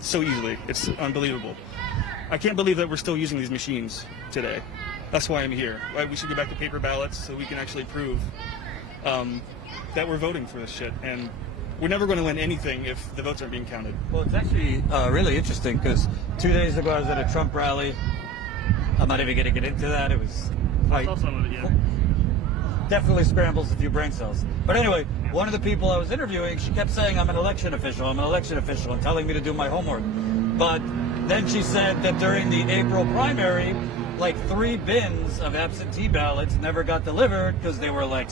so easily. It's unbelievable. I can't believe that we're still using these machines today. That's why I'm here. We should go back to paper ballots so we can actually prove that we're voting for this shit. And we're never going to win anything if the votes aren't being counted. Well, it's actually really interesting because 2 days ago I was at a Trump rally. I'm not even going to get into that. It was quite... I saw some of it, yeah. Definitely scrambles a few brain cells. But anyway, one of the people I was interviewing, she kept saying, I'm an election official, and telling me to do my homework. But then she said that during the April primary, like 3 bins of absentee ballots never got delivered because they were like,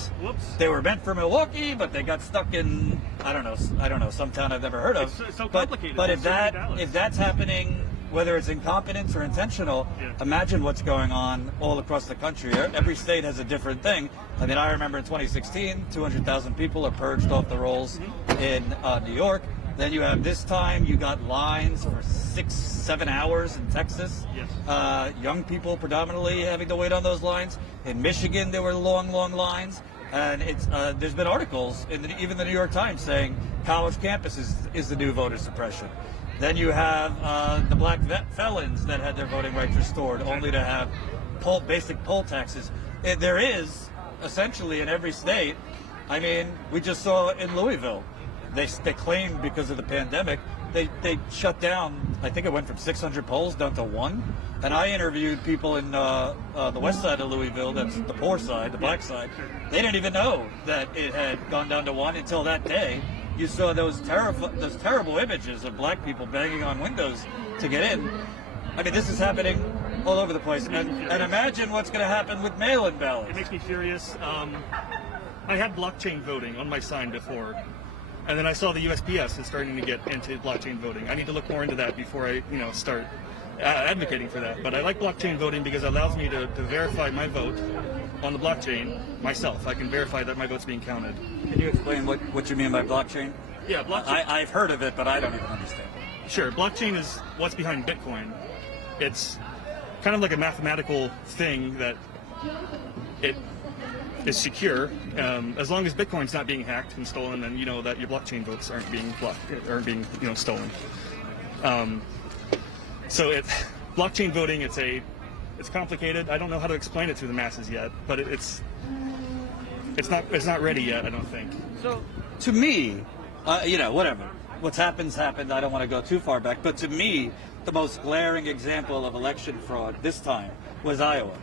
they were meant for Milwaukee, but they got stuck in, I don't know, some town I've never heard of. It's so complicated. But if that's happening, whether it's incompetence or intentional, imagine what's going on all across the country. Every state has a different thing. I mean, I remember in 2016, 200,000 people are purged off the rolls in New York. Then you have this time, you got lines for 6-7 hours in Texas. Yes. Young people predominantly having to wait on those lines. In Michigan, there were long lines. And there's been articles in even the New York Times saying college campuses is the new voter suppression. Then you have the black felons that had their voting rights restored, only to have basic poll taxes. There is, essentially, in every state. I mean, we just saw in Louisville, they claimed because of the pandemic, they shut down, I think it went from 600 polls down to 1. And I interviewed people in the west side of Louisville, that's the poor side, the black side. They didn't even know that it had gone down to 1 until that day. You saw those terrible images of black people banging on windows to get in. I mean, this is happening all over the place. And imagine what's going to happen with mail-in ballots. It makes me furious. I had blockchain voting on my sign before, and then I saw the USPS is starting to get into blockchain voting. I need to look more into that before I, start advocating for that. But I like blockchain voting because it allows me to verify my vote on the blockchain myself. I can verify that my vote's being counted. Can you explain what you mean by blockchain? Yeah, blockchain. I've heard of it, but I don't even understand. Sure, blockchain is what's behind Bitcoin. It's kind of like a mathematical thing that it is secure. As long as Bitcoin's not being hacked and stolen, then you know that your blockchain votes aren't being stolen. So blockchain voting, it's complicated. I don't know how to explain it to the masses yet, but it's not ready yet, I don't think. So to me, whatever. What's happened. I don't want to go too far back, but to me, the most glaring example of election fraud this time was Iowa,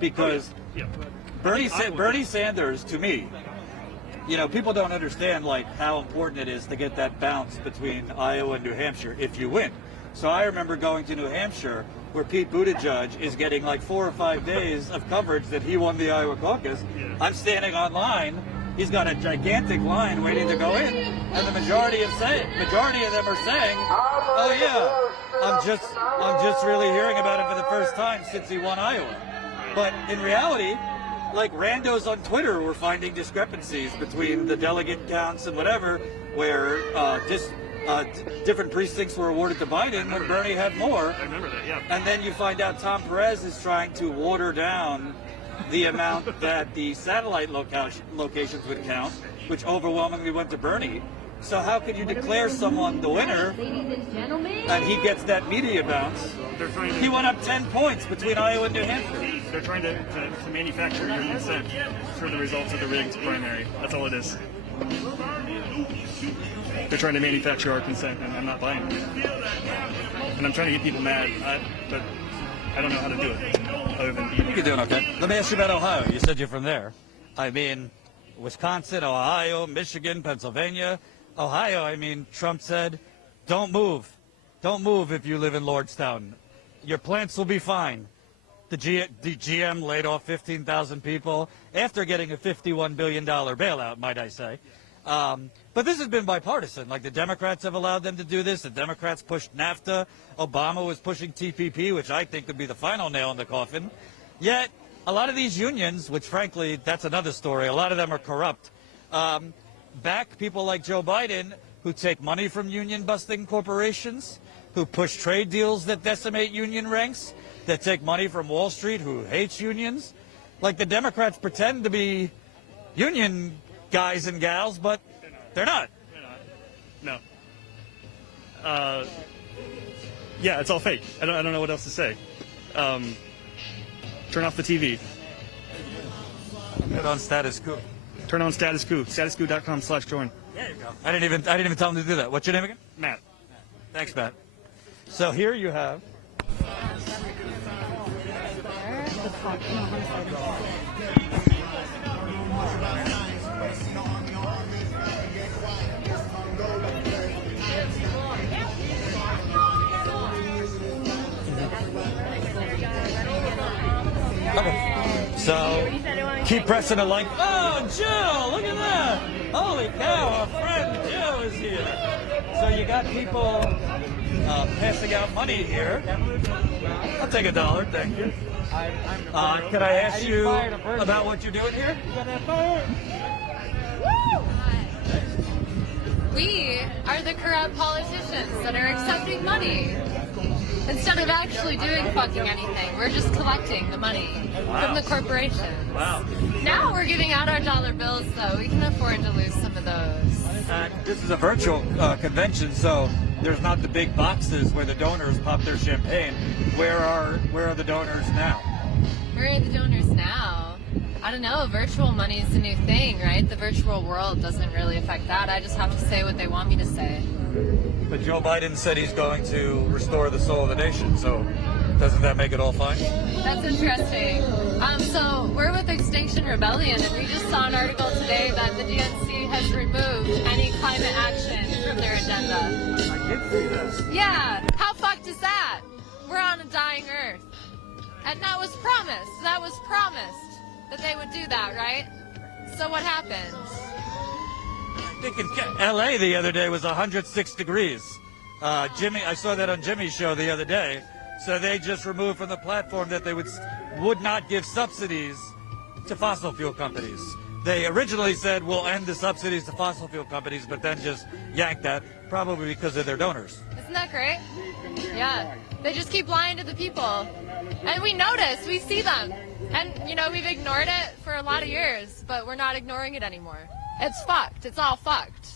because Bernie Sanders, to me, people don't understand how important it is to get that bounce between Iowa and New Hampshire if you win. So I remember going to New Hampshire where Pete Buttigieg is getting 4 or 5 days of coverage that he won the Iowa caucus. I'm standing online. He's got a gigantic line waiting to go in, and the majority of them are saying, "Oh yeah, I'm just really hearing about it for the first time since he won Iowa." But in reality, randos on Twitter were finding discrepancies between the delegate counts and whatever, where different precincts were awarded to Biden when Bernie had more. I remember that, yeah. And then you find out Tom Perez is trying to water down the amount that the satellite locations would count, which overwhelmingly went to Bernie. So how could you declare someone the winner and he gets that media bounce? He went up 10 points between Iowa and New Hampshire. They're trying to manufacture your consent for the results of the rigged primary. That's all it is. They're trying to manufacture our consent, and I'm not buying it. And I'm trying to get people mad, but I don't know how to do it. Other than You're doing okay. Let me ask you about Ohio. You said you're from there. I mean, Wisconsin, Ohio, Michigan, Pennsylvania. Ohio, Trump said, don't move. Don't move if you live in Lordstown. Your plants will be fine. The GM laid off 15,000 people after getting a $51 billion bailout, might I say. But this has been bipartisan. The Democrats have allowed them to do this. The Democrats pushed NAFTA. Obama was pushing TPP, which I think could be the final nail in the coffin. Yet, a lot of these unions, which frankly, that's another story, a lot of them are corrupt, back people like Joe Biden who take money from union-busting corporations, who push trade deals that decimate union ranks, that take money from Wall Street, who hates unions. The Democrats pretend to be union guys and gals, but they're not. No. Yeah, it's all fake. I don't know what else to say. Turn off the TV. Put on status quo. Turn on status quo. Statusquo.com/join. There you go. I didn't even tell him to do that. What's your name again? Matt. Thanks, Matt. So here you have. Okay. So keep pressing the like. Oh, Joe, look at that. Holy cow, our friend Joe is here. So you got people passing out money here. I'll take $1, thank you. Can I ask you about what you're doing here? We are the corrupt politicians that are accepting money. Instead of actually doing fucking anything, we're just collecting the money from the corporations. Wow. Now we're giving out our dollar bills, though. We can afford to lose some of those. This is a virtual convention, so there's not the big boxes where the donors pop their champagne. Where are the donors now? Where are the donors now? I don't know, virtual money is the new thing, right? The virtual world doesn't really affect that. I just have to say what they want me to say. But Joe Biden said he's going to restore the soul of the nation, so doesn't that make it all fine? That's interesting. So we're with Extinction Rebellion, and we just saw an article today that the DNC has removed any climate action from their agenda. I did see this. Yeah, how fucked is that? We're on a dying earth. And that was promised. That was promised that they would do that, right? So what happened? I think in LA the other day was 106 degrees. I saw that on Jimmy's show the other day. So they just removed from the platform that they would not give subsidies to fossil fuel companies. They originally said we'll end the subsidies to fossil fuel companies, but then just yanked that, probably because of their donors. Isn't that great? Yeah. They just keep lying to the people. And we notice, we see them. And, you know, we've ignored it for a lot of years, but we're not ignoring it anymore. It's fucked. It's all fucked.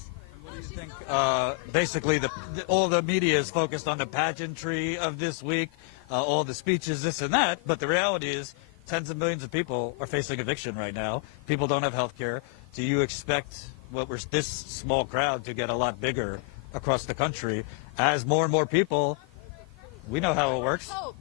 What do you think? Basically, all the media is focused on the pageantry of this week, all the speeches, this and that. But the reality is, tens of millions of people are facing eviction right now. People don't have health care. Do you expect this small crowd to get a lot bigger across the country as more and more people? We know how it works. Hope.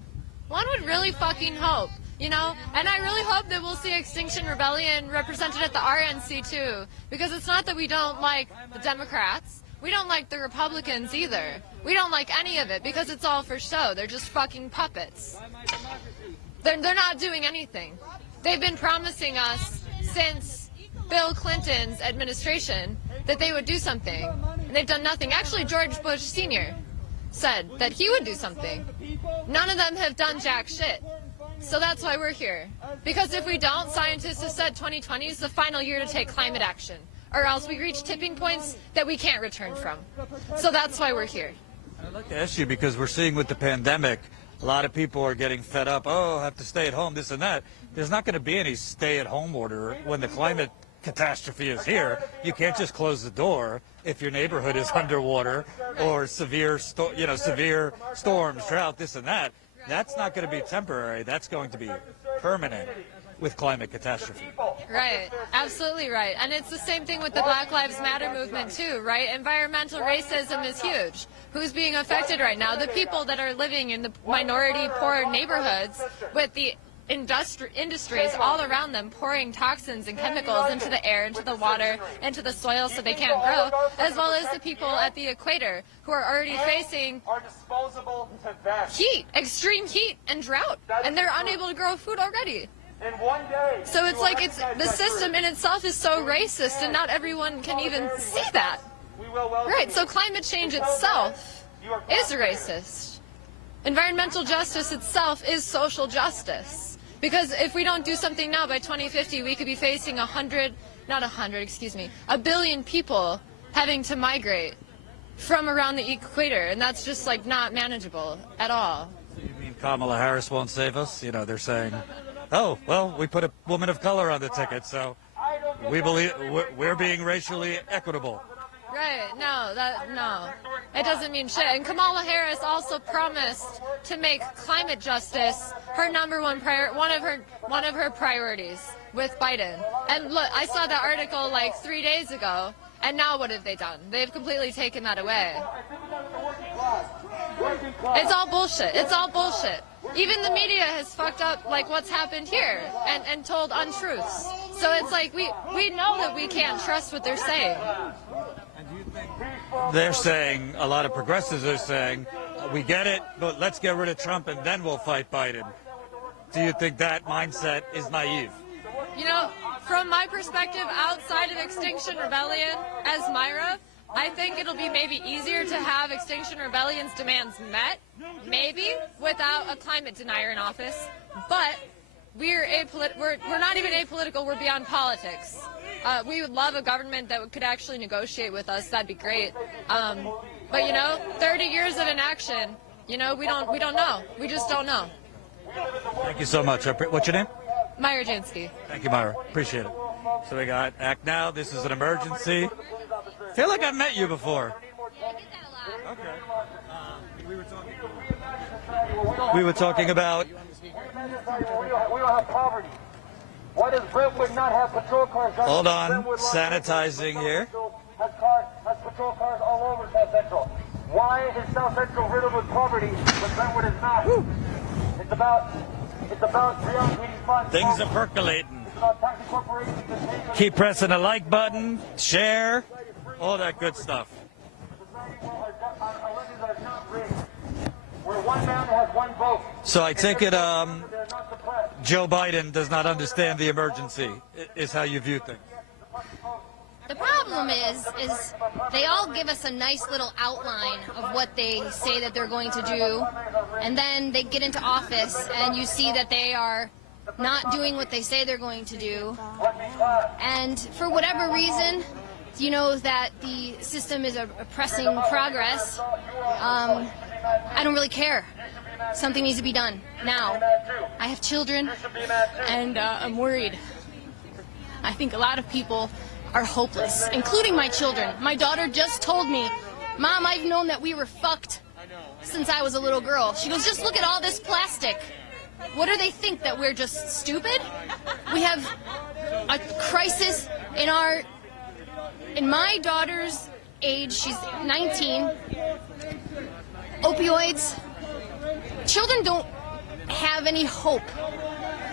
One would really fucking hope. You know, and I really hope that we'll see Extinction Rebellion represented at the RNC too, because it's not that we don't like the Democrats, we don't like the Republicans either. We don't like any of it because it's all for show. They're just fucking puppets. They're not doing anything. They've been promising us since Bill Clinton's administration that they would do something, and they've done nothing. Actually, George Bush Sr. said that he would do something. None of them have done jack shit. So that's why we're here. Because if we don't, scientists have said 2020 is the final year to take climate action, or else we reach tipping points that we can't return from. So that's why we're here. I'd like to ask you, because we're seeing with the pandemic, a lot of people are getting fed up. Oh, I have to stay at home, this and that. There's not going to be any stay-at-home order when the climate catastrophe is here. You can't just close the door if your neighborhood is underwater or severe storms, drought, this and that. That's not going to be temporary. That's going to be permanent with climate catastrophe. Right. Absolutely right. And it's the same thing with the Black Lives Matter movement too, right? Environmental racism is huge. Who's being affected right now? The people that are living in the minority poor neighborhoods with the industries all around them pouring toxins and chemicals into the air, into the water, into the soil so they can't grow, as well as the people at the equator who are already facing heat, extreme heat and drought, and they're unable to grow food already. So it's like the system in itself is so racist, and not everyone can even see that. Right, so climate change itself is racist. Environmental justice itself is social justice. Because if we don't do something now, by 2050, we could be facing a billion people having to migrate from around the equator, and that's just like not manageable at all. So you mean Kamala Harris won't save us? You know, they're saying, oh, well, we put a woman of color on the ticket, so we believe we're being racially equitable. Right, no, it doesn't mean shit. And Kamala Harris also promised to make climate justice her number one one of her priorities with Biden. And look, I saw that article like 3 days ago, and now what have they done? They've completely taken that away. It's all bullshit. It's all bullshit. Even the media has fucked up like what's happened here and told untruths. So it's like we know that we can't trust what they're saying. They're saying, a lot of progressives are saying, we get it, but let's get rid of Trump and then we'll fight Biden. Do you think that mindset is naive? You know, from my perspective, outside of Extinction Rebellion, as Myra, I think it'll be maybe easier to have Extinction Rebellion's demands met, maybe, without a climate denier in office. But we're not even apolitical, we're beyond politics. We would love a government that could actually negotiate with us. That'd be great. But you know, 30 years of inaction, you know, we don't know. We just don't know. Thank you so much. What's your name? Myra Jansky. Thank you, Myra. Appreciate it. So we got Act Now. This is an emergency. I feel like I've met you before. Okay. We were talking about. We don't have poverty. Why does Brentwood not have patrol cars? Hold on, sanitizing here. Has patrol cars all over South Central. Why is South Central riddled with poverty, but Brentwood is not? It's about reallocating funds. Things are percolating. It's about taxi corporations and paying Keep pressing the like button, share, all that good stuff. our elections are not rigged. Where one man has one vote. So I take it They're not suppressed. Joe Biden does not understand the emergency, is how you view things. The problem is they all give us a nice little outline of what they say that they're going to do, and then they get into office and you see that they are not doing what they say they're going to do. And for whatever reason, you know that the system is oppressing progress. I don't really care. Something needs to be done now. I have children, and I'm worried. I think a lot of people are hopeless, including my children. My daughter just told me, Mom, I've known that we were fucked since I was a little girl. She goes, just look at all this plastic. What do they think, that we're just stupid? We have a crisis in my daughter's age, she's 19, opioids. Children don't have any hope.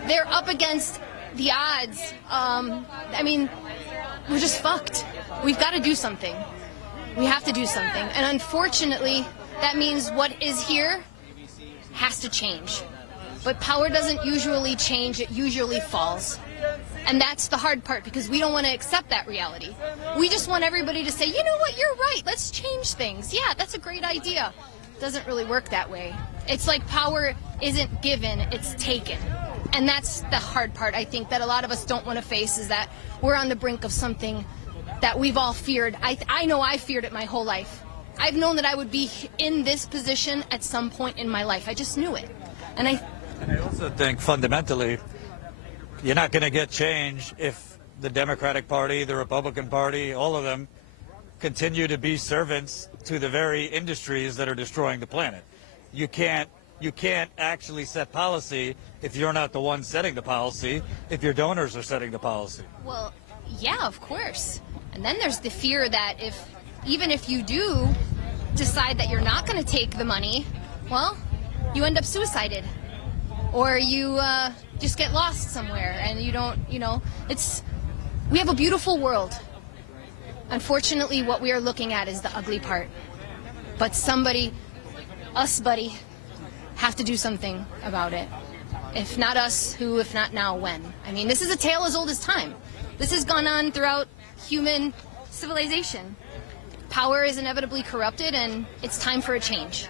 They're up against the odds. I mean, we're just fucked. We've got to do something. We have to do something. And unfortunately, that means what is here has to change. But power doesn't usually change, it usually falls. And that's the hard part, because we don't want to accept that reality. We just want everybody to say, you know what, you're right, let's change things. Yeah, that's a great idea. It doesn't really work that way. It's like power isn't given, it's taken. And that's the hard part, I think, that a lot of us don't want to face, is that we're on the brink of something that we've all feared. I know I feared it my whole life. I've known that I would be in this position at some point in my life. I just knew it. And I also think fundamentally, you're not going to get change if the Democratic Party, the Republican Party, all of them continue to be servants to the very industries that are destroying the planet. You can't actually set policy if you're not the one setting the policy, if your donors are setting the policy. Well, yeah, of course. And then there's the fear that even if you do decide that you're not going to take the money, well, you end up suicided. Or you just get lost somewhere and you don't, we have a beautiful world. Unfortunately, what we are looking at is the ugly part. But somebody, us, buddy, have to do something about it. If not us, who? If not now, when? I mean, this is a tale as old as time. This has gone on throughout human civilization. Power is inevitably corrupted, and it's time for a change.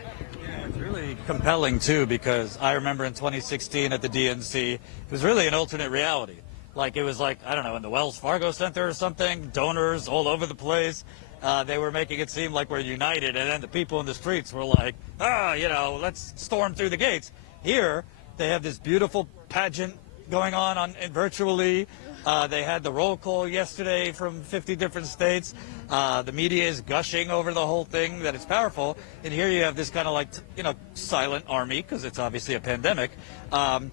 It's really compelling, too, because I remember in 2016 at the DNC, it was really an alternate reality. Like, it was like, I don't know, in the Wells Fargo Center or something, donors all over the place. They were making it seem like we're united, and then the people in the streets were like, let's storm through the gates. Here, they have this beautiful pageant going on virtually. They had the roll call yesterday from 50 different states. The media is gushing over the whole thing, that it's powerful. And here you have this kind of like, silent army, because it's obviously a pandemic. But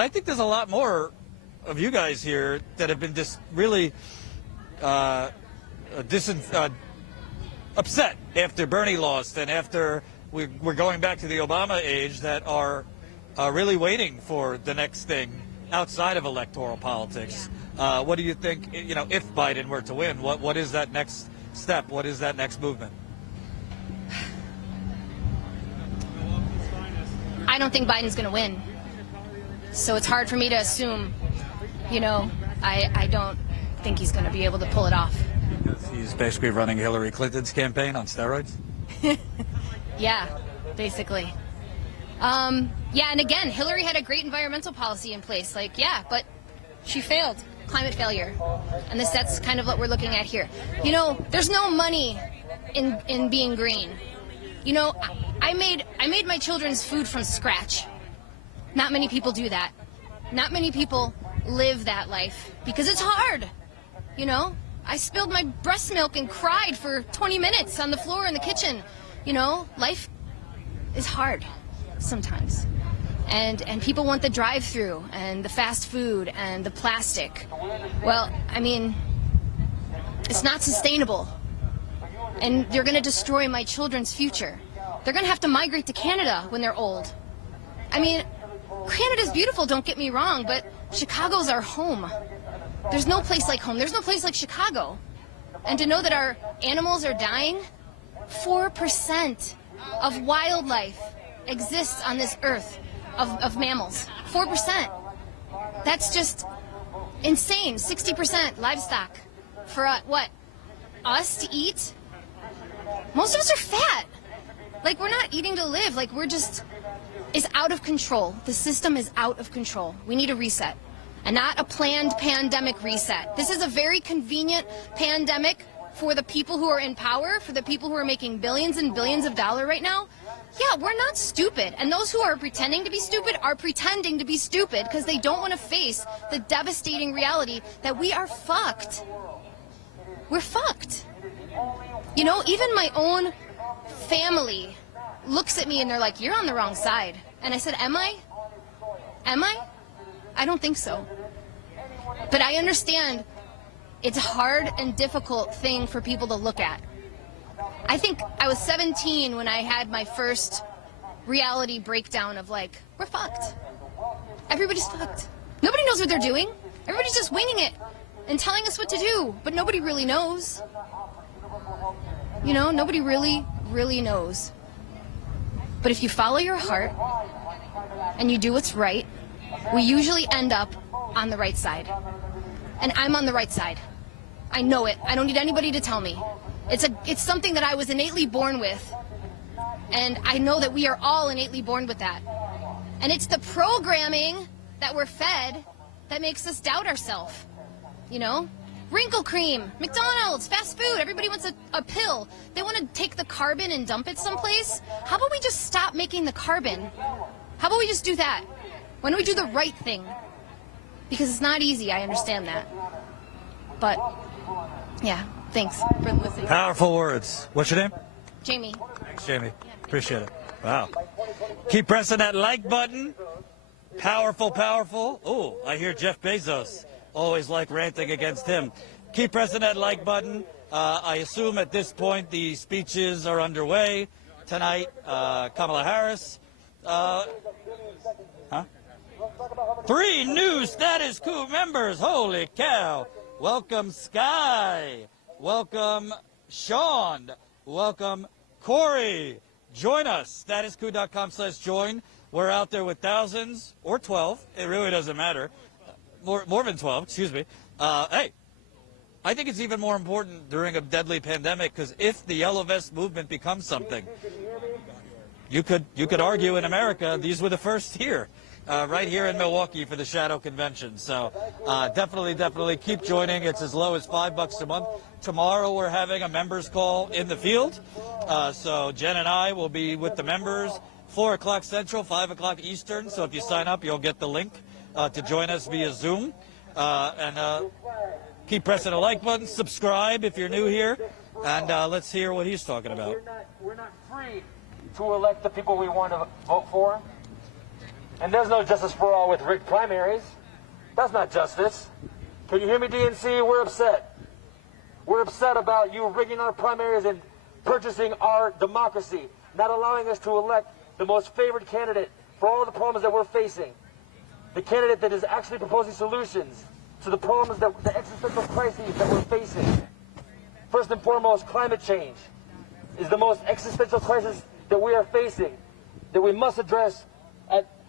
I think there's a lot more of you guys here that have been really upset after Bernie lost and after we're going back to the Obama age, that are really waiting for the next thing outside of electoral politics. What do you think, if Biden were to win, what is that next step? What is that next movement? I don't think Biden's going to win. So it's hard for me to assume, I don't think he's going to be able to pull it off. Because he's basically running Hillary Clinton's campaign on steroids? Yeah, basically. And again, Hillary had a great environmental policy in place. But she failed. Climate failure. And that's kind of what we're looking at here. There's no money in being green. I made my children's food from scratch. Not many people do that. Not many people live that life because it's hard. I spilled my breast milk and cried for 20 minutes on the floor in the kitchen. Life is hard sometimes. And people want the drive-through and the fast food and the plastic. Well, I mean, it's not sustainable. And they're going to destroy my children's future. They're going to have to migrate to Canada when they're old. I mean, Canada's beautiful, don't get me wrong, but Chicago's our home. There's no place like home. There's no place like Chicago. And to know that our animals are dying, 4% of wildlife exists on this earth, of mammals. 4%. That's just insane. 60% livestock. For what? Us to eat? Most of us are fat. Like, we're not eating to live. Like, we're just... It's out of control. The system is out of control. We need a reset. And not a planned pandemic reset. This is a very convenient pandemic for the people who are in power, for the people who are making billions and billions of dollars right now. Yeah, we're not stupid. And those who are pretending to be stupid are pretending to be stupid because they don't want to face the devastating reality that we are fucked. We're fucked. You know, even my own family looks at me and they're like, you're on the wrong side. And I said, am I? Am I? I don't think so. But I understand it's a hard and difficult thing for people to look at. I think I was 17 when I had my first reality breakdown of like, we're fucked. Everybody's fucked. Nobody knows what they're doing. Everybody's just winging it and telling us what to do, but nobody really knows. You know, nobody really, really knows. But if you follow your heart and you do what's right, we usually end up on the right side. And I'm on the right side. I know it. I don't need anybody to tell me. It's something that I was innately born with. And I know that we are all innately born with that. And it's the programming that we're fed that makes us doubt ourselves. You know? Wrinkle cream, McDonald's, fast food, everybody wants a pill. They want to take the carbon and dump it someplace. How about we just stop making the carbon? How about we just do that? Why don't we do the right thing? Because it's not easy, I understand that. But, yeah, thanks for listening. Powerful words. What's your name? Jamie. Thanks, Jamie. Appreciate it. Wow. Keep pressing that like button. Powerful, powerful. Oh, I hear Jeff Bezos. Always like ranting against him. Keep pressing that like button. I assume at this point the speeches are underway. Tonight, Kamala Harris. Huh? 3 new status quo members. Holy cow. Welcome, Sky. Welcome, Sean. Welcome, Corey. Join us. Statusquo.com/join. We're out there with thousands or 12. It really doesn't matter. More than 12, excuse me. Hey, I think it's even more important during a deadly pandemic because if the Yellow Vest movement becomes something, you could argue in America these were the first here, right here in Milwaukee for the Shadow Convention. So definitely keep joining. It's as low as $5 a month. Tomorrow we're having a members call in the field. So Jen and I will be with the members, 4 o'clock Central, 5 o'clock Eastern. So if you sign up, you'll get the link to join us via Zoom. And keep pressing the like button, subscribe if you're new here, and let's hear what he's talking about. We're not free to elect the people we want to vote for. And there's no justice for all with rigged primaries. That's not justice. Can you hear me, DNC? We're upset. We're upset about you rigging our primaries and purchasing our democracy, not allowing us to elect the most favored candidate for all the problems that we're facing. The candidate that is actually proposing solutions to the problems, the existential crises that we're facing. First and foremost, climate change is the most existential crisis that we are facing, that we must address.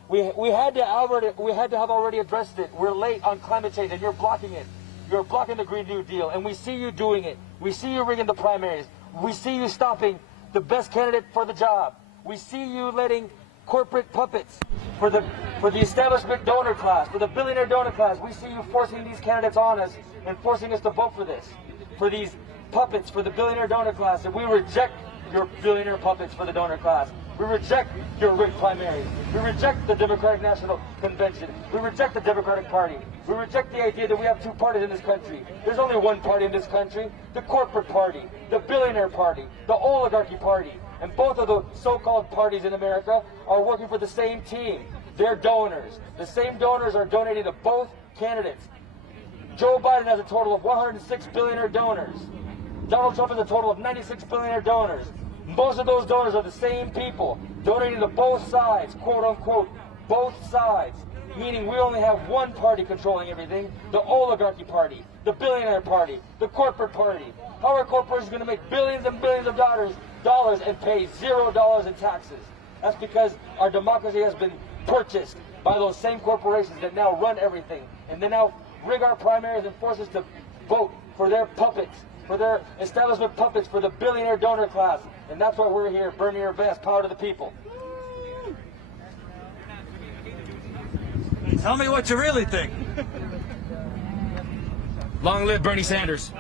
We had to have already addressed it. We're late on climate change, and you're blocking it. You're blocking the Green New Deal, and we see you doing it. We see you rigging the primaries. We see you stopping the best candidate for the job. We see you letting corporate puppets for the establishment donor class, for the billionaire donor class. We see you forcing these candidates on us and forcing us to vote for this, for these puppets, for the billionaire donor class. And we reject your billionaire puppets for the donor class. We reject your rigged primaries. We reject the Democratic National Convention. We reject the Democratic Party. We reject the idea that we have 2 parties in this country. There's only one party in this country, the corporate party, the billionaire party, the oligarchy party. And both of the so-called parties in America are working for the same team. their donors. The same donors are donating to both candidates. Joe Biden has a total of 106 billionaire donors. Donald Trump has a total of 96 billionaire donors. Most of those donors are the same people donating to both sides, quote unquote, both sides. Meaning we only have one party controlling everything, the oligarchy party, the billionaire party, the corporate party. How are corporations going to make billions and billions of dollars and pay $0 in taxes? That's because our democracy has been purchased by those same corporations that now run everything. And they now rig our primaries and force us to vote for their puppets, for their establishment puppets, for the billionaire donor class. And that's why we're here, burning your vast power to the people. Tell me what you really think. Long live Bernie Sanders.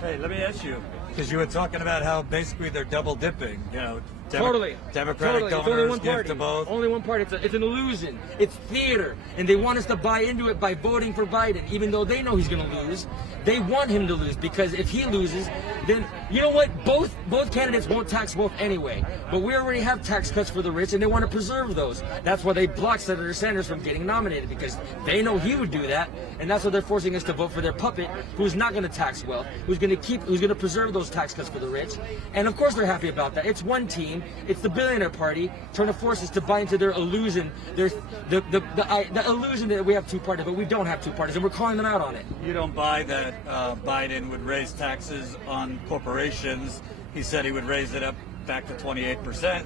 Hey, let me ask you, because you were talking about how basically they're double dipping. You know, Totally. Democratic It's only donors one give party. to both. Only one party. It's an illusion. It's theater. And they want us to buy into it by voting for Biden, even though they know he's going to lose. They want him to lose because if he loses, then, you know what? Both candidates won't tax wealth anyway. But we already have tax cuts for the rich, and they want to preserve those. That's why they blocked Senator Sanders from getting nominated, because they know he would do that. And that's why they're forcing us to vote for their puppet, who's not going to tax wealth, who's going to preserve those tax cuts for the rich. And of course they're happy about that. It's one team. It's the billionaire party trying to force us to buy into their illusion. There's the illusion that we have two parties, but we don't have two parties, and we're calling them out on it. You don't buy that Biden would raise taxes on corporations. He said he would raise it up back to 28%,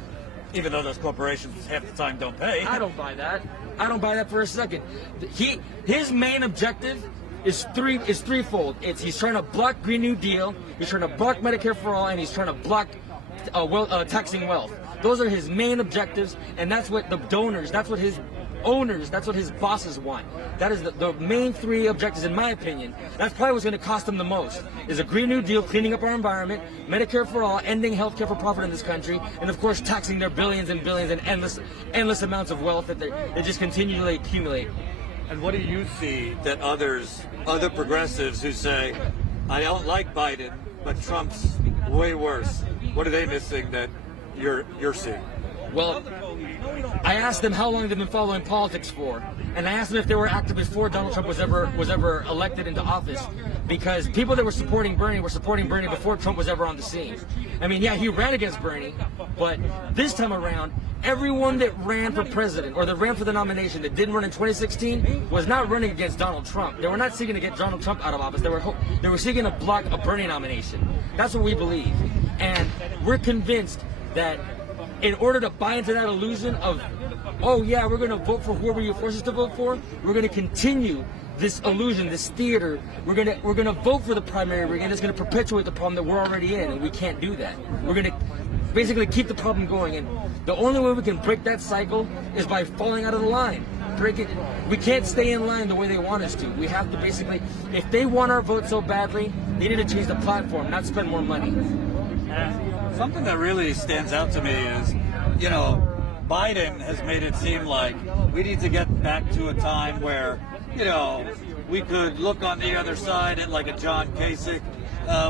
even though those corporations half the time don't pay. I don't buy that. I don't buy that for a second. His main objective is threefold. He's trying to block Green New Deal, he's trying to block Medicare for all, and he's trying to block taxing wealth. Those are his main objectives, and that's what the donors, that's what his owners, that's what his bosses want. That is the main three objectives, in my opinion. That's probably what's going to cost them the most, is a Green New Deal, cleaning up our environment, Medicare for all, ending healthcare for profit in this country, and of course taxing their billions and billions and endless amounts of wealth that they just continually accumulate. And what do you see that other progressives who say, I don't like Biden, but Trump's way worse? What are they missing that you're seeing? Well, I asked them how long they've been following politics for, and I asked them if they were active before Donald Trump was ever elected into office, because people that were supporting Bernie before Trump was ever on the scene. I mean, yeah, he ran against Bernie, but this time around, everyone that ran for president or that ran for the nomination that didn't run in 2016 was not running against Donald Trump. They were not seeking to get Donald Trump out of office. They were seeking to block a Bernie nomination. That's what we believe, and we're convinced that in order to buy into that illusion of, oh yeah, we're going to vote for whoever you force us to vote for, we're going to continue this illusion, this theater. We're going to vote for the primary, and it's going to perpetuate the problem that we're already in, and we can't do that. We're going to basically keep the problem going, and the only way we can break that cycle is by falling out of the line. Break it. We can't stay in line the way they want us to. We have to basically, if they want our vote so badly, they need to change the platform, not spend more money. Something that really stands out to me is, you know, Biden has made it seem like we need to get back to a time where, you know, we could look on the other side at like a John Kasich.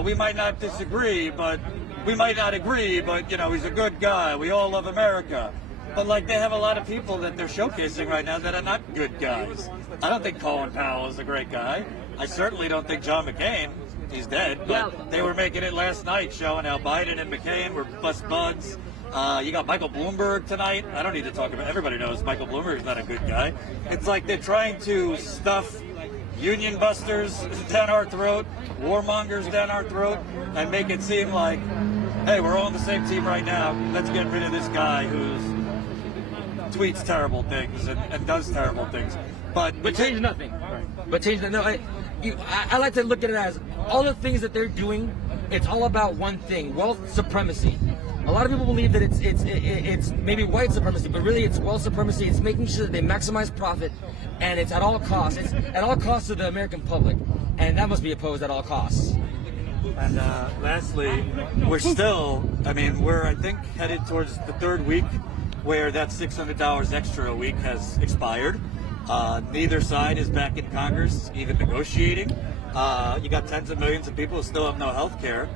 We might not disagree, but we might not agree, but, you know, he's a good guy. We all love America. But, like, they have a lot of people that they're showcasing right now that are not good guys. I don't think Colin Powell is a great guy. I certainly don't think John McCain. He's dead, but they were making it last night, showing how Biden and McCain were best buds. You got Michael Bloomberg tonight. I don't need to talk about. Everybody knows Michael Bloomberg is not a good guy. It's like they're trying to stuff union busters down our throat, warmongers down our throat, and make it seem like, hey, we're all on the same team right now. Let's get rid of this guy who tweets terrible things and does terrible things. But change nothing. But change no. I like to look at it as all the things that they're doing. It's all about one thing: wealth supremacy. A lot of people believe that it's maybe white supremacy, but really it's wealth supremacy. It's making sure that they maximize profit, and it's at all costs. It's at all costs to the American public, and that must be opposed at all costs. And lastly, we're still, we're, I think, headed towards the third week where that $600 extra a week has expired. Neither side is back in Congress, even negotiating. You got tens of millions of people who still have no health care.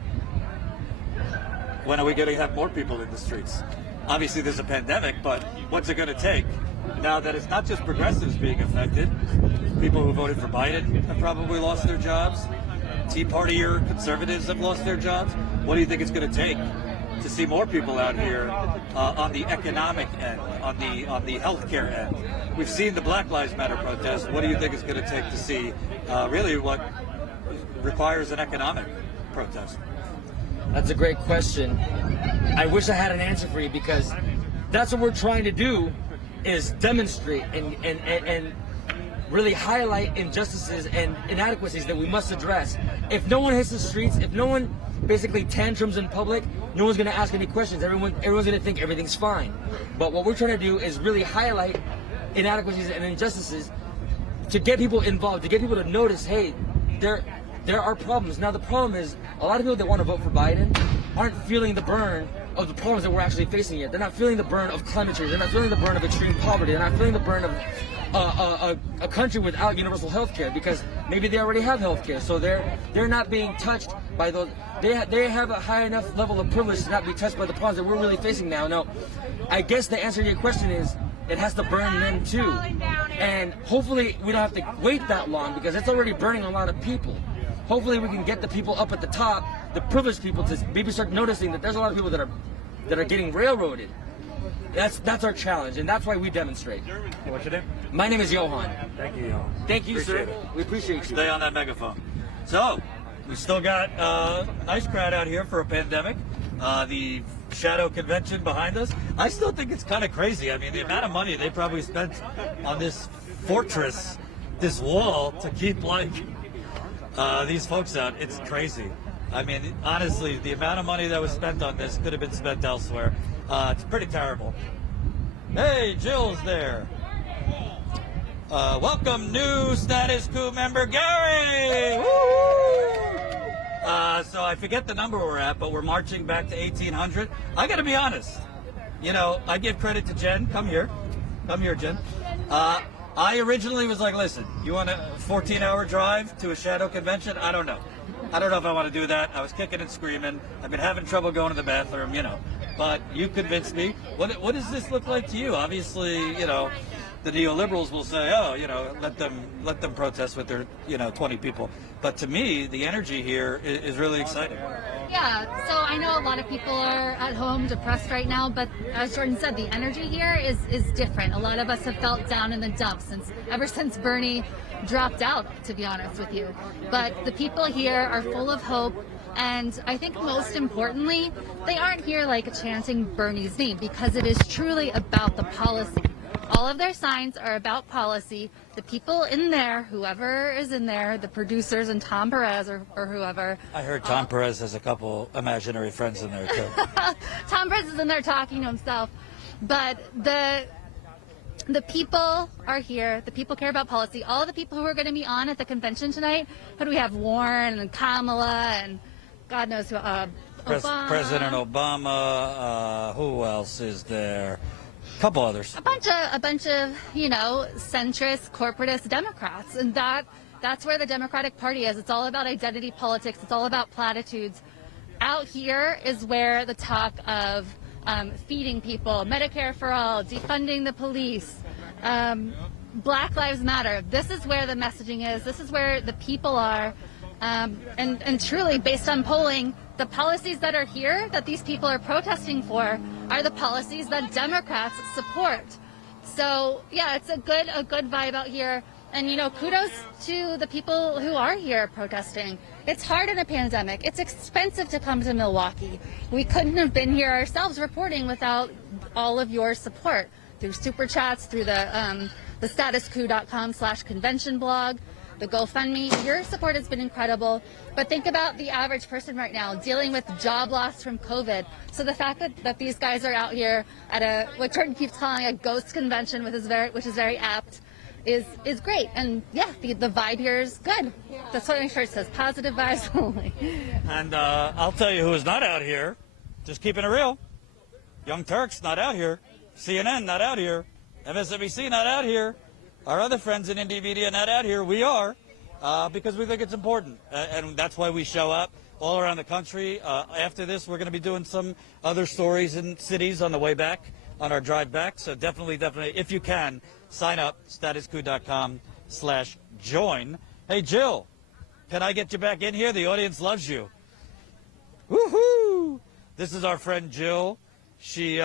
When are we going to have more people in the streets? Obviously, there's a pandemic, but what's it going to take? now that it's not just progressives being affected. People who voted for Biden have probably lost their jobs. Tea Partier conservatives have lost their jobs. What do you think it's going to take to see more people out here on the economic end, on the healthcare end? We've seen the Black Lives Matter protests. What do you think it's going to take to see really what requires an economic protest? That's a great question. I wish I had an answer for you, because that's what we're trying to do, is demonstrate and really highlight injustices and inadequacies that we must address. If no one hits the streets, if no one basically tantrums in public, no one's going to ask any questions. Everyone's going to think everything's fine. But what we're trying to do is really highlight inadequacies and injustices to get people involved, to get people to notice, hey, there are problems. Now the problem is, a lot of people that want to vote for Biden aren't feeling the burn of the problems that we're actually facing here. They're not feeling the burn of climate change. They're not feeling the burn of extreme poverty. They're not feeling the burn of a country without universal health care, because maybe they already have health care, so they're not being touched by those. They have a high enough level of privilege to not be touched by the problems that we're really facing now. Now, I guess the answer to your question is, it has to burn them too, and hopefully we don't have to wait that long, because it's already burning a lot of people. Hopefully we can get the people up at the top, the privileged people, to maybe start noticing that there's a lot of people that are getting railroaded. That's our challenge, and that's why we demonstrate. What's your name? My name is Johan. Thank you, Johan. Thank you, Appreciate sir. it. We appreciate you. Stay on that megaphone. So, we still got a nice crowd out here for a pandemic. The shadow convention behind us. I still think it's kind of crazy. I mean, the amount of money they probably spent on this fortress, this wall, to keep these folks out, it's crazy. I mean, honestly, the amount of money that was spent on this could have been spent elsewhere. It's pretty terrible. Hey, Jill's there. Welcome, new status quo member Gary. Woo! So I forget the number we're at, but we're marching back to 1800. I got to be honest. You know, I give credit to Jen. Come here, Jen. I originally was like, listen, you want a 14-hour drive to a shadow convention? I don't know if I want to do that. I was kicking and screaming. I've been having trouble going to the bathroom, you know. But you convinced me. What does this look like to you? Obviously, you know, the neoliberals will say, oh, you know, let them protest with their, 20 people. But to me, the energy here is really exciting. Yeah, so I know a lot of people are at home depressed right now, but as Jordan said, the energy here is different. A lot of us have felt down in the dumps ever since Bernie dropped out, to be honest with you. But the people here are full of hope, and I think most importantly, they aren't here like chanting Bernie's name, because it is truly about the policy. All of their signs are about policy. The people in there, whoever is in there, the producers and Tom Perez or whoever. I heard Tom Perez has a couple imaginary friends in there too. Tom Perez is in there talking to himself. But the people are here. The people care about policy. All of the people who are going to be on at the convention tonight, who do we have? Warren and Kamala and God knows who. Obama. President Obama. Who else is there? Couple others. A bunch of centrist, corporatist Democrats, and that's where the Democratic Party is. It's all about identity politics. It's all about platitudes. Out here is where the talk of feeding people, Medicare for all, defunding the police, Black Lives Matter. This is where the messaging is. This is where the people are. And truly, based on polling, the policies that are here, that these people are protesting for, are the policies that Democrats support. So yeah, it's a good vibe out here. And kudos to the people who are here protesting. It's hard in a pandemic. It's expensive to come to Milwaukee. We couldn't have been here ourselves reporting without all of your support through super chats, through the statusquo.com/convention blog. The GoFundMe, your support has been incredible. But think about the average person right now dealing with job loss from COVID. So the fact that these guys are out here at what Jordan keeps calling a ghost convention, which is very apt, is great. And yeah, the vibe here is good. That's what my shirt says, positive vibes only. And I'll tell you who is not out here, just keeping it real. Young Turks not out here. CNN not out here. MSNBC not out here. Our other friends in indie media not out here. We are, because we think it's important. And that's why we show up all around the country. After this, we're going to be doing some other stories in cities on the way back. on our drive back. So definitely, if you can, sign up, statuscoup.com/join. Hey, Jill, can I get you back in here? The audience loves you. Woohoo! This is our friend Jill. She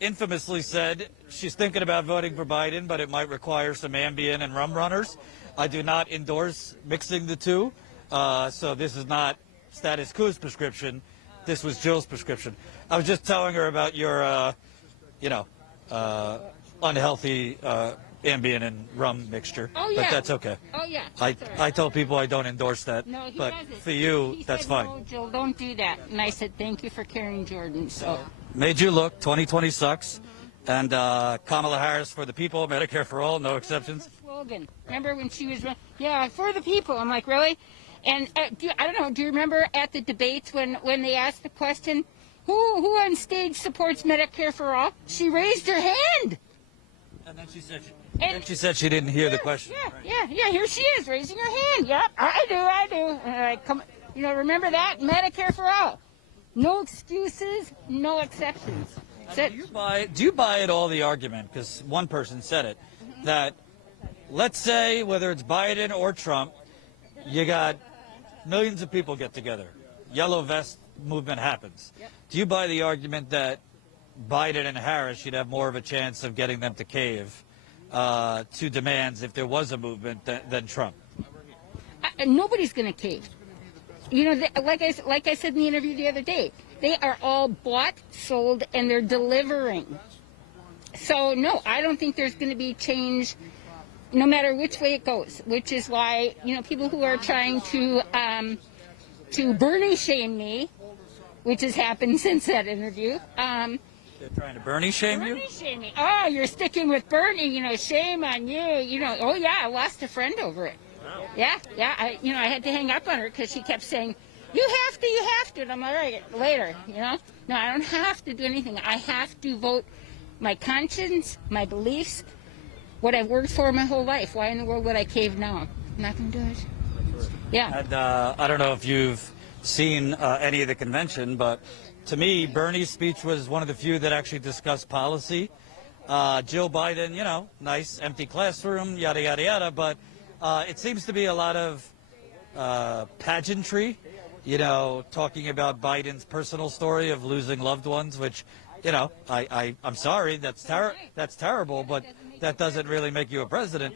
infamously said she's thinking about voting for Biden, but it might require some Ambien and rum runners. I do not endorse mixing the two. So this is not Status Quo's prescription. This was Jill's prescription. I was just telling her about your, unhealthy Ambien and rum mixture. Oh, yeah. But that's okay. Oh, yeah. I tell people I don't endorse that. No, he but doesn't. for you, He that's said, fine. No, Jill, don't do that. And I said, thank you for carrying Jordan. So Made you look. 2020 sucks. And Kamala Harris for the people, Medicare for all, no exceptions. slogan. Remember when she was, yeah, for the people. I'm like, really? And I don't know. Do you remember at the debates when they asked the question, who on stage supports Medicare for all? She raised her hand. And then she said she didn't hear the question. Yeah. Here she is raising her hand. Yep, I do. And I come, remember that Medicare for all. No excuses, no exceptions. Do you buy at all the argument, because one person said it, that let's say whether it's Biden or Trump, you got millions of people get together. Yellow vest movement happens. Yep. Do you buy the argument that Biden and Harris should have more of a chance of getting them to cave to demands if there was a movement than Trump? Nobody's going to cave. Like I said in the interview the other day, they are all bought, sold, and they're delivering. So, no, I don't think there's going to be change no matter which way it goes, which is why, people who are trying to Bernie shame me, which has happened since that interview. They're trying to Bernie shame you? Bernie shame me. Oh, you're sticking with Bernie, shame on you. Oh, yeah, I lost a friend over it. Wow. Yeah, I had to hang up on her because she kept saying, you have to. And I'm like, all right, later, No, I don't have to do anything. I have to vote my conscience, my beliefs, what I've worked for my whole life. Why in the world would I cave now? I'm not going to do it. Yeah. And I don't know if you've seen any of the convention, but to me, Bernie's speech was one of the few that actually discussed policy. Jill Biden, nice empty classroom, yada, yada, yada, but it seems to be a lot of pageantry, talking about Biden's personal story of losing loved ones, which, I'm sorry, that's terrible, but that doesn't really make you a president.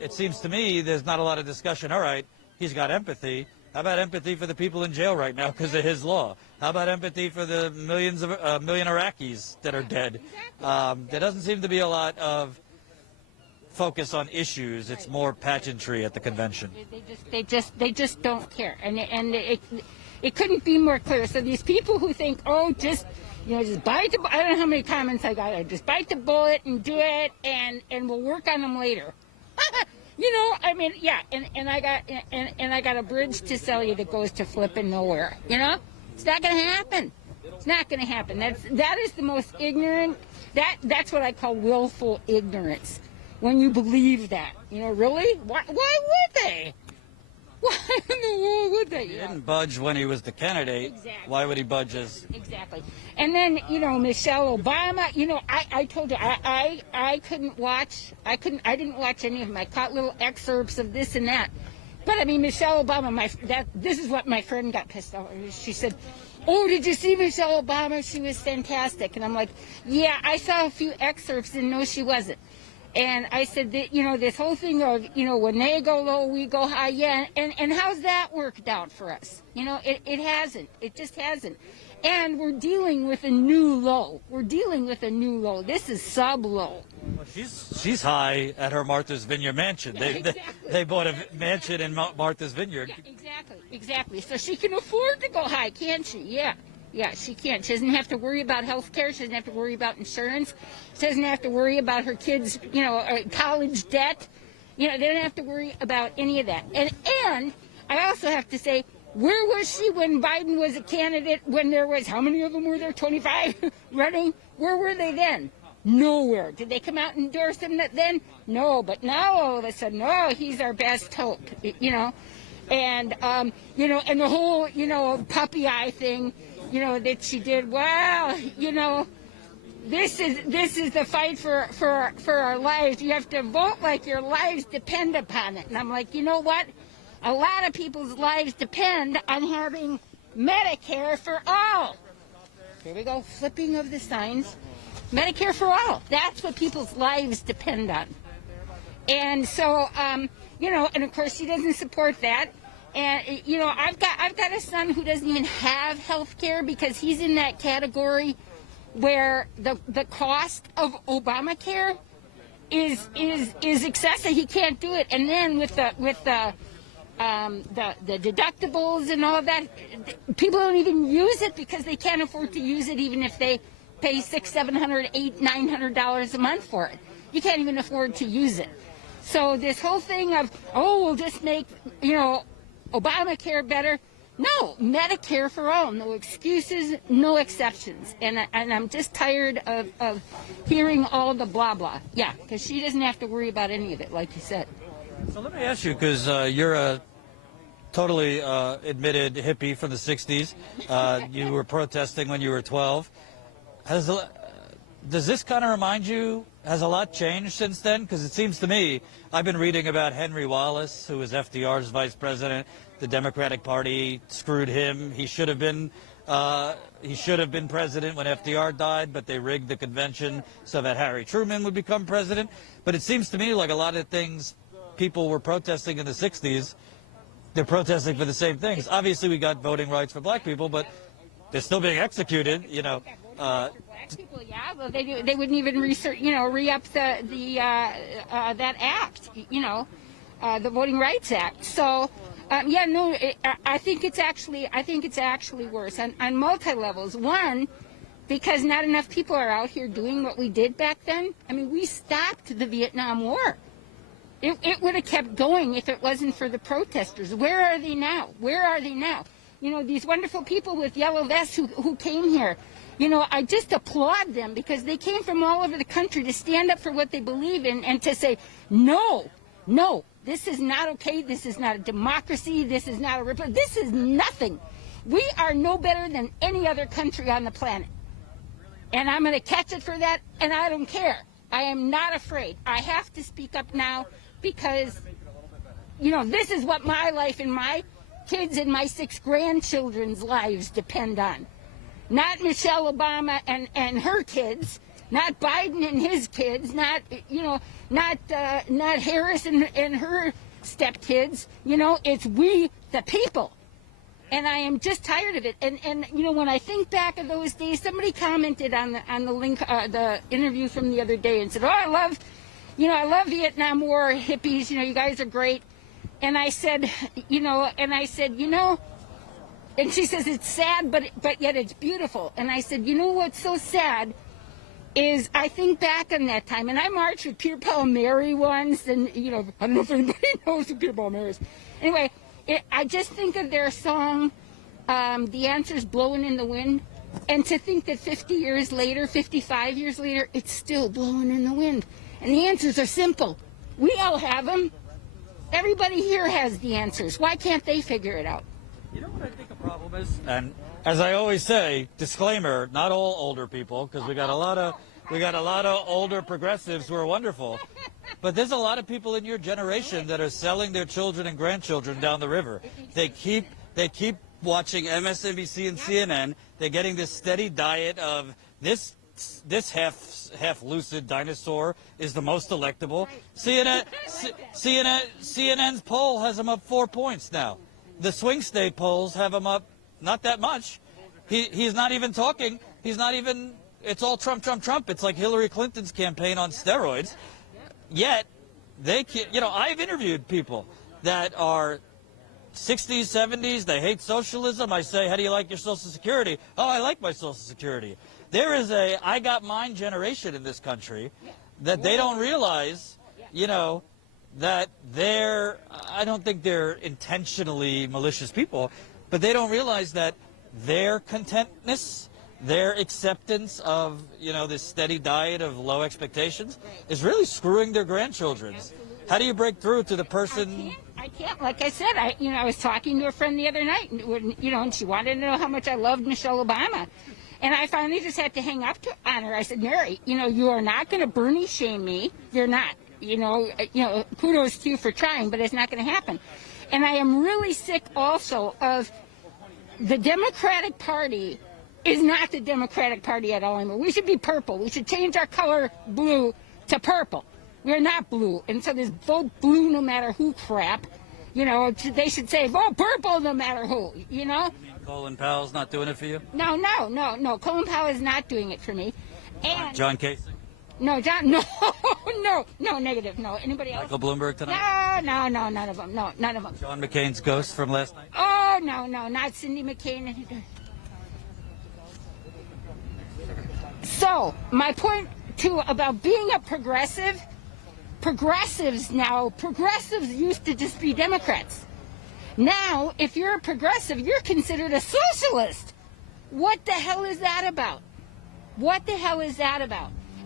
It seems to me there's not a lot of discussion. All right, he's got empathy. How about empathy for the people in jail right now because of his law? How about empathy for the million Iraqis that are dead? There doesn't seem to be a lot of focus on issues. It's more pageantry at the convention. They just don't care, and it couldn't be more clear. So these people who think, just bite the, I don't know how many comments I got. Just bite the bullet and do it, and we'll work on them later. And I got a bridge to sell you that goes to flipping nowhere. It's not going to happen. It's not going to happen. That is the most ignorant. That's what I call willful ignorance. When you believe that, really? Why would they? Why in the world would they? He didn't budge when he was the candidate. Exactly. Why would he budge as? Exactly. And then, Michelle Obama, I told you, I couldn't watch, I didn't watch any of them. I caught little excerpts of this and that. But, Michelle Obama, this is what my friend got pissed off. She said, oh, did you see Michelle Obama? She was fantastic. And I'm like, yeah, I saw a few excerpts and no, she wasn't. And I said that, this whole thing of, when they go low, we go high. Yeah. And how's that worked out for us? It hasn't. It just hasn't. And we're dealing with a new low. This is sub-low. Well, she's high at her Martha's Vineyard mansion. They bought a mansion in Martha's Vineyard. Yeah, exactly. So she can afford to go high, can't she? Yeah. Yeah, she can't. She doesn't have to worry about health care. She doesn't have to worry about insurance. She doesn't have to worry about her kids', college debt. They don't have to worry about any of that. And I also have to say, where was she when Biden was a candidate, when there was, how many of them were there, 25 running? Where were they then? Nowhere. Did they come out and endorse him then? No, but now all of a sudden, he's our best hope, And, and the whole, puppy eye thing, that she did, well, this is the fight for our lives. You have to vote like your lives depend upon it. And I'm like, you know what? A lot of people's lives depend on having Medicare for all. Here we go, flipping of the signs. Medicare for all. That's what people's lives depend on. And so, you know, and of course she doesn't support that. And you know, I've got a son who doesn't even have health care because he's in that category where the cost of Obamacare is excessive. He can't do it. And then with the deductibles and all of that, people don't even use it because they can't afford to use it, even if they pay $600, $700, $800, $900 a month for it. You can't even afford to use it. So this whole thing of, oh, we'll just make, you know, Obamacare better. No, Medicare for all. No excuses, no exceptions. And I'm just tired of hearing all the blah blah. Yeah, because she doesn't have to worry about any of it, like you said. So let me ask you, because you're a totally admitted hippie from the 60s. You were protesting when you were 12. Does this kind of remind you, has a lot changed since then? Because it seems to me, I've been reading about Henry Wallace, who was FDR's vice president. The Democratic Party screwed him. He should have been president when FDR died, but they rigged the convention so that Harry Truman would become president. But it seems to me like a lot of things people were protesting in the 60s, they're protesting for the same things. Obviously, we got voting rights for black people, but they're still being executed, you know. Black people, yeah, well, they wouldn't even re-up that act, you know, the Voting Rights Act. So, yeah, no, I think it's actually worse on multi levels. One, because not enough people are out here doing what we did back then. I mean, we stopped the Vietnam War. It would have kept going if it wasn't for the protesters. Where are they now? Where are they now? You know, these wonderful people with yellow vests who came here. You know, I just applaud them because they came from all over the country to stand up for what they believe in and to say, no, this is not okay. This is not a democracy. This is not a republic. This is nothing. We are no better than any other country on the planet. And I'm going to catch it for that, and I don't care. I am not afraid. I have to speak up now because, you know, this is what my life and my kids and my 6 grandchildren's lives depend on. Not Michelle Obama and her kids, not Biden and his kids, not Harris and her stepkids. You know, it's we, the people. And I am just tired of it. And you know, when I think back of those days, somebody commented on the link, the interview from the other day, and said, "Oh, I love Vietnam War hippies. You know, you guys are great." And I said, and she says it's sad, but yet it's beautiful. And I said, you know what's so sad is I think back on that time, and I marched with Pierre Paul Mary once, and you know, I don't know if anybody knows who Pierre Paul Mary is. Anyway. I just think of their song, The Answer's Blowing in the Wind, and to think that 50 years later, 55 years later, it's still blowing in the wind. And the answers are simple. We all have them. Everybody here has the answers. Why can't they figure it out? You know what I think a problem is? And as I always say, disclaimer, not all older people, because we got a lot of older progressives who are wonderful. But there's a lot of people in your generation that are selling their children and grandchildren down the river. They keep watching MSNBC and CNN. They're getting this steady diet of this half lucid dinosaur is the most electable. CNN's poll has him up 4 points now. The swing state polls have him up not that much. He's not even talking. He's not even. It's all Trump, Trump, Trump. It's like Hillary Clinton's campaign on steroids. Yet, they can't, you know, I've interviewed people that are 60s, 70s. They hate socialism. I say, how do you like your Social Security? Oh, I like my Social Security. There is a I got mine generation in this country that they don't realize, you know, that I don't think they're intentionally malicious people, but they don't realize that their contentness, their acceptance of, you know, this steady diet of low expectations is really screwing their grandchildren's. How do you break through to the person? I can't. Like I said, I was talking to a friend the other night, and she wanted to know how much I loved Michelle Obama. And I finally just had to hang up on her. I said, Mary, you are not going to Bernie shame me. You're not. Kudos to you for trying, but it's not going to happen. And I am really sick also of the Democratic Party is not the Democratic Party at all anymore. We should be purple. We should change our color blue to purple. We're not blue. And so this vote blue no matter who crap, they should say vote purple no matter who, You mean Colin Powell's not doing it for you? No. Colin Powell is not doing it for me. And John Kasich? No, John, no, negative, no. Anybody else? Michael Bloomberg tonight? No, none of them. No, none of them. John McCain's ghost from last night? Oh, no, not Cindy McCain. So, my point, too, about being a progressive, progressives used to just be Democrats. Now, if you're a progressive, you're considered a socialist. What the hell is that about?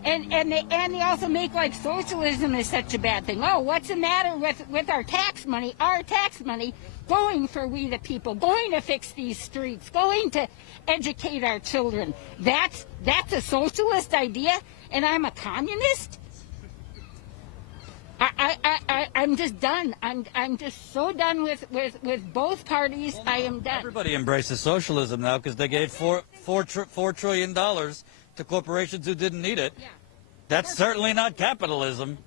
And they also make like socialism is such a bad thing. Oh, what's the matter with our tax money? Our tax money going for we the people, going to fix these streets, going to educate our children. That's a socialist idea, and I'm a communist? I'm just done. I'm just so done with both parties. I am done. Everybody embraces socialism now because they gave $4 trillion to corporations who didn't need it. Yeah. That's certainly not capitalism.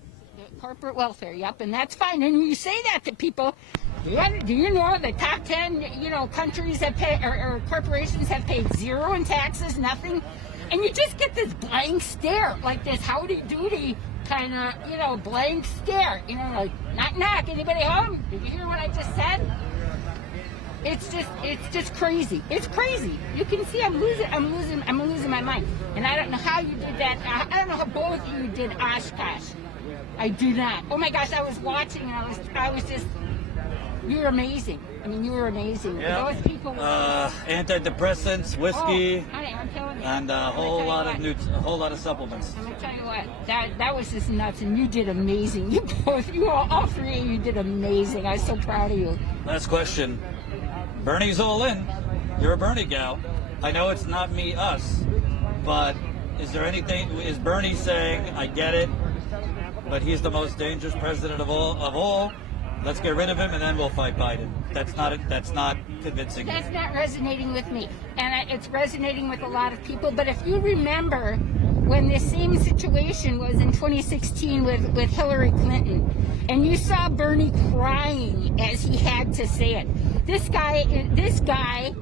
Corporate welfare, yep, and that's fine. And when you say that to people, do you know the top 10, countries have paid, or corporations have paid zero in taxes, nothing? And you just get this blank stare, like this howdy doody kind of, blank stare. Like, knock, knock, anybody home? Did you hear what I just said? It's just crazy. It's crazy. You can see I'm losing my mind. And I don't know how you did that. I don't know how both of you did Oshkosh. I do not. Oh my gosh, I was watching and I was just, you were amazing. I mean, you were amazing. Yeah. Those people were antidepressants, whiskey, honey, I'm telling you. and a whole lot of supplements. I'm gonna tell you what, that was just nuts, and you did amazing. All three of you did amazing. I was so proud of you. Last question. Bernie's all in. You're a Bernie gal. I know it's not me, us, but is Bernie saying, I get it, but he's the most dangerous president of all? Let's get rid of him and then we'll fight Biden. That's not convincing. That's not resonating with me. And it's resonating with a lot of people. But if you remember when this same situation was in 2016 with Hillary Clinton, and you saw Bernie crying as he had to say it. This guy,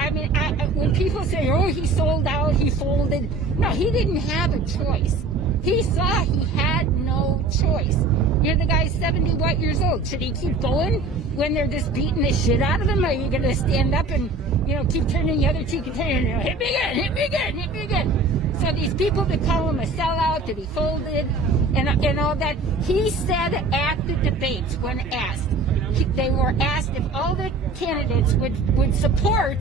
I mean, when people say, oh, he sold out, he folded, no, he didn't have a choice. He saw he had no choice. The guy's 70 years old. Should he keep going when they're just beating the shit out of him? Are you going to stand up and, keep turning the other cheek and saying, hit me again, hit me again, hit me again? So these people that call him a sellout, that he folded, and all that, he said at the debates when asked, they were asked if all the candidates would support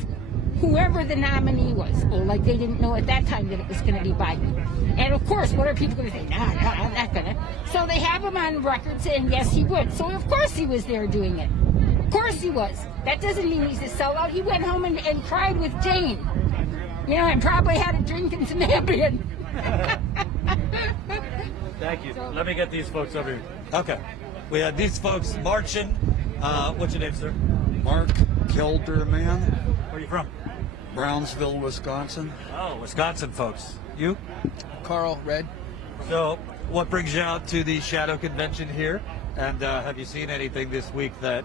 whoever the nominee was. Well, like they didn't know at that time that it was going to be Biden. And of course, what are people going to say? No, I'm not going to. So they have him on record saying yes, he would. So of course he was there doing it. Of course he was. That doesn't mean he's a sellout. He went home and cried with Jane. And probably had a drink and some Ambien. Thank you. Let me get these folks over here. Okay. We had these folks marching. What's your name, sir? Mark Kelderman. Where are you from? Brownsville, Wisconsin. Oh, Wisconsin folks. You? Carl, Red. So, what brings you out to the Shadow Convention here? And have you seen anything this week that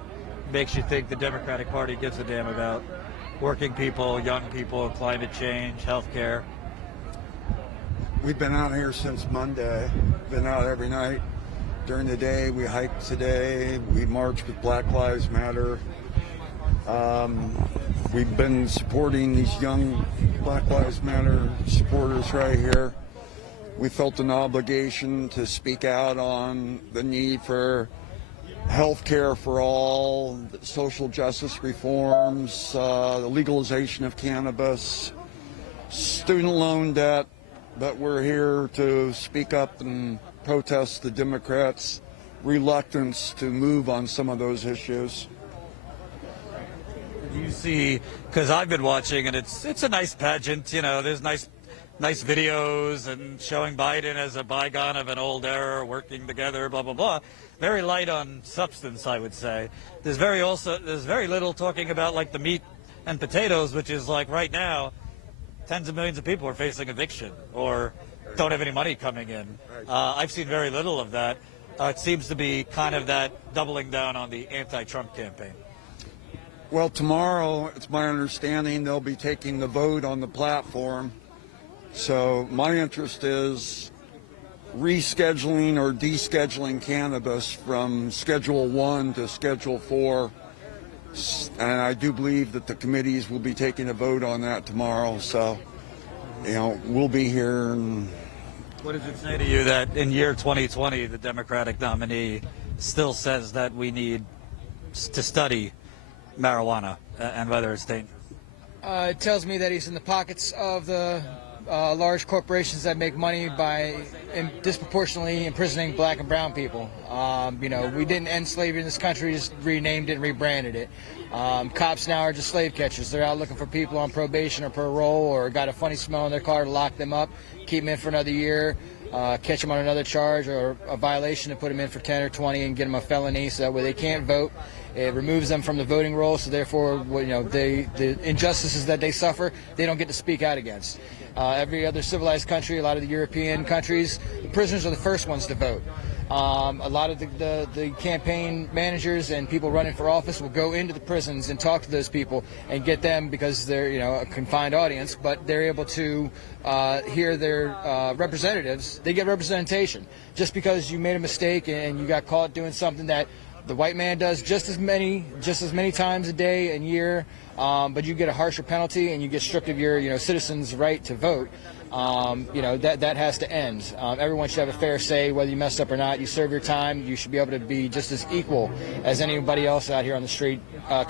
makes you think the Democratic Party gives a damn about working people, young people, climate change, healthcare? We've been out here since Monday. Been out every night. During the day, we hiked today. We marched with Black Lives Matter. We've been supporting these young Black Lives Matter supporters right here. We felt an obligation to speak out on the need for health care for all, social justice reforms, the legalization of cannabis, student loan debt. But we're here to speak up and protest the Democrats' reluctance to move on some of those issues. Do you you see, because I've been watching, and it's a nice pageant. You know, there's nice videos and showing Biden as a bygone of an old era, working together, blah blah blah. Very light on substance, I would say. There's very little talking about like the meat and potatoes, which is like right now, tens of millions of people are facing eviction or don't have any money coming in. I've seen very little of that. It seems to be kind of that doubling down on the anti-Trump campaign. Well, tomorrow, it's my understanding they'll be taking the vote on the platform. So my interest is rescheduling or descheduling cannabis from Schedule 1 to Schedule 4. And I do believe that the committees will be taking a vote on that tomorrow. So, you know, we'll be here. And what does it say to you that in year 2020, the Democratic nominee still says that we need to study marijuana and whether it's dangerous? It tells me that he's in the pockets of the large corporations that make money by disproportionately imprisoning black and brown people. You know, we didn't end slavery in this country, just renamed it and rebranded it. Cops now are just slave catchers. They're out looking for people on probation or parole or got a funny smell in their car to lock them up, keep them in for another year, catch them on another charge or a violation and put them in for 10 or 20 and get them a felony so that way they can't vote. It removes them from the voting roll, so therefore, you know, the injustices that they suffer, they don't get to speak out against. Every other civilized country, a lot of the European countries, the prisoners are the first ones to vote. A lot of the campaign managers and people running for office will go into the prisons and talk to those people and get them, because they're, you know, a confined audience, but they're able to hear their representatives. They get representation. Just because you made a mistake and you got caught doing something that the white man does just as many times a day and year, but you get a harsher penalty and you get stripped of your, you know, citizens' right to vote. You know, that has to end. Everyone should have a fair say, whether you messed up or not. You serve your time. You should be able to be just as equal as anybody else out here on the street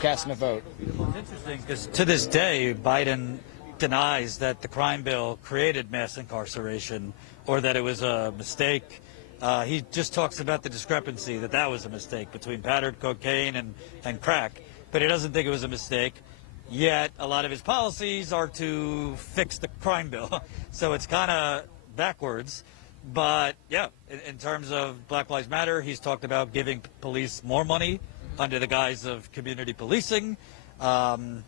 casting a vote. Well, it's interesting because to this day, Biden denies that the crime bill created mass incarceration or that it was a mistake. He just talks about the discrepancy, that was a mistake between powdered cocaine and crack, but he doesn't think it was a mistake. Yet a lot of his policies are to fix the crime bill. So it's kind of backwards. But yeah, in terms of Black Lives Matter, he's talked about giving police more money under the guise of community policing. And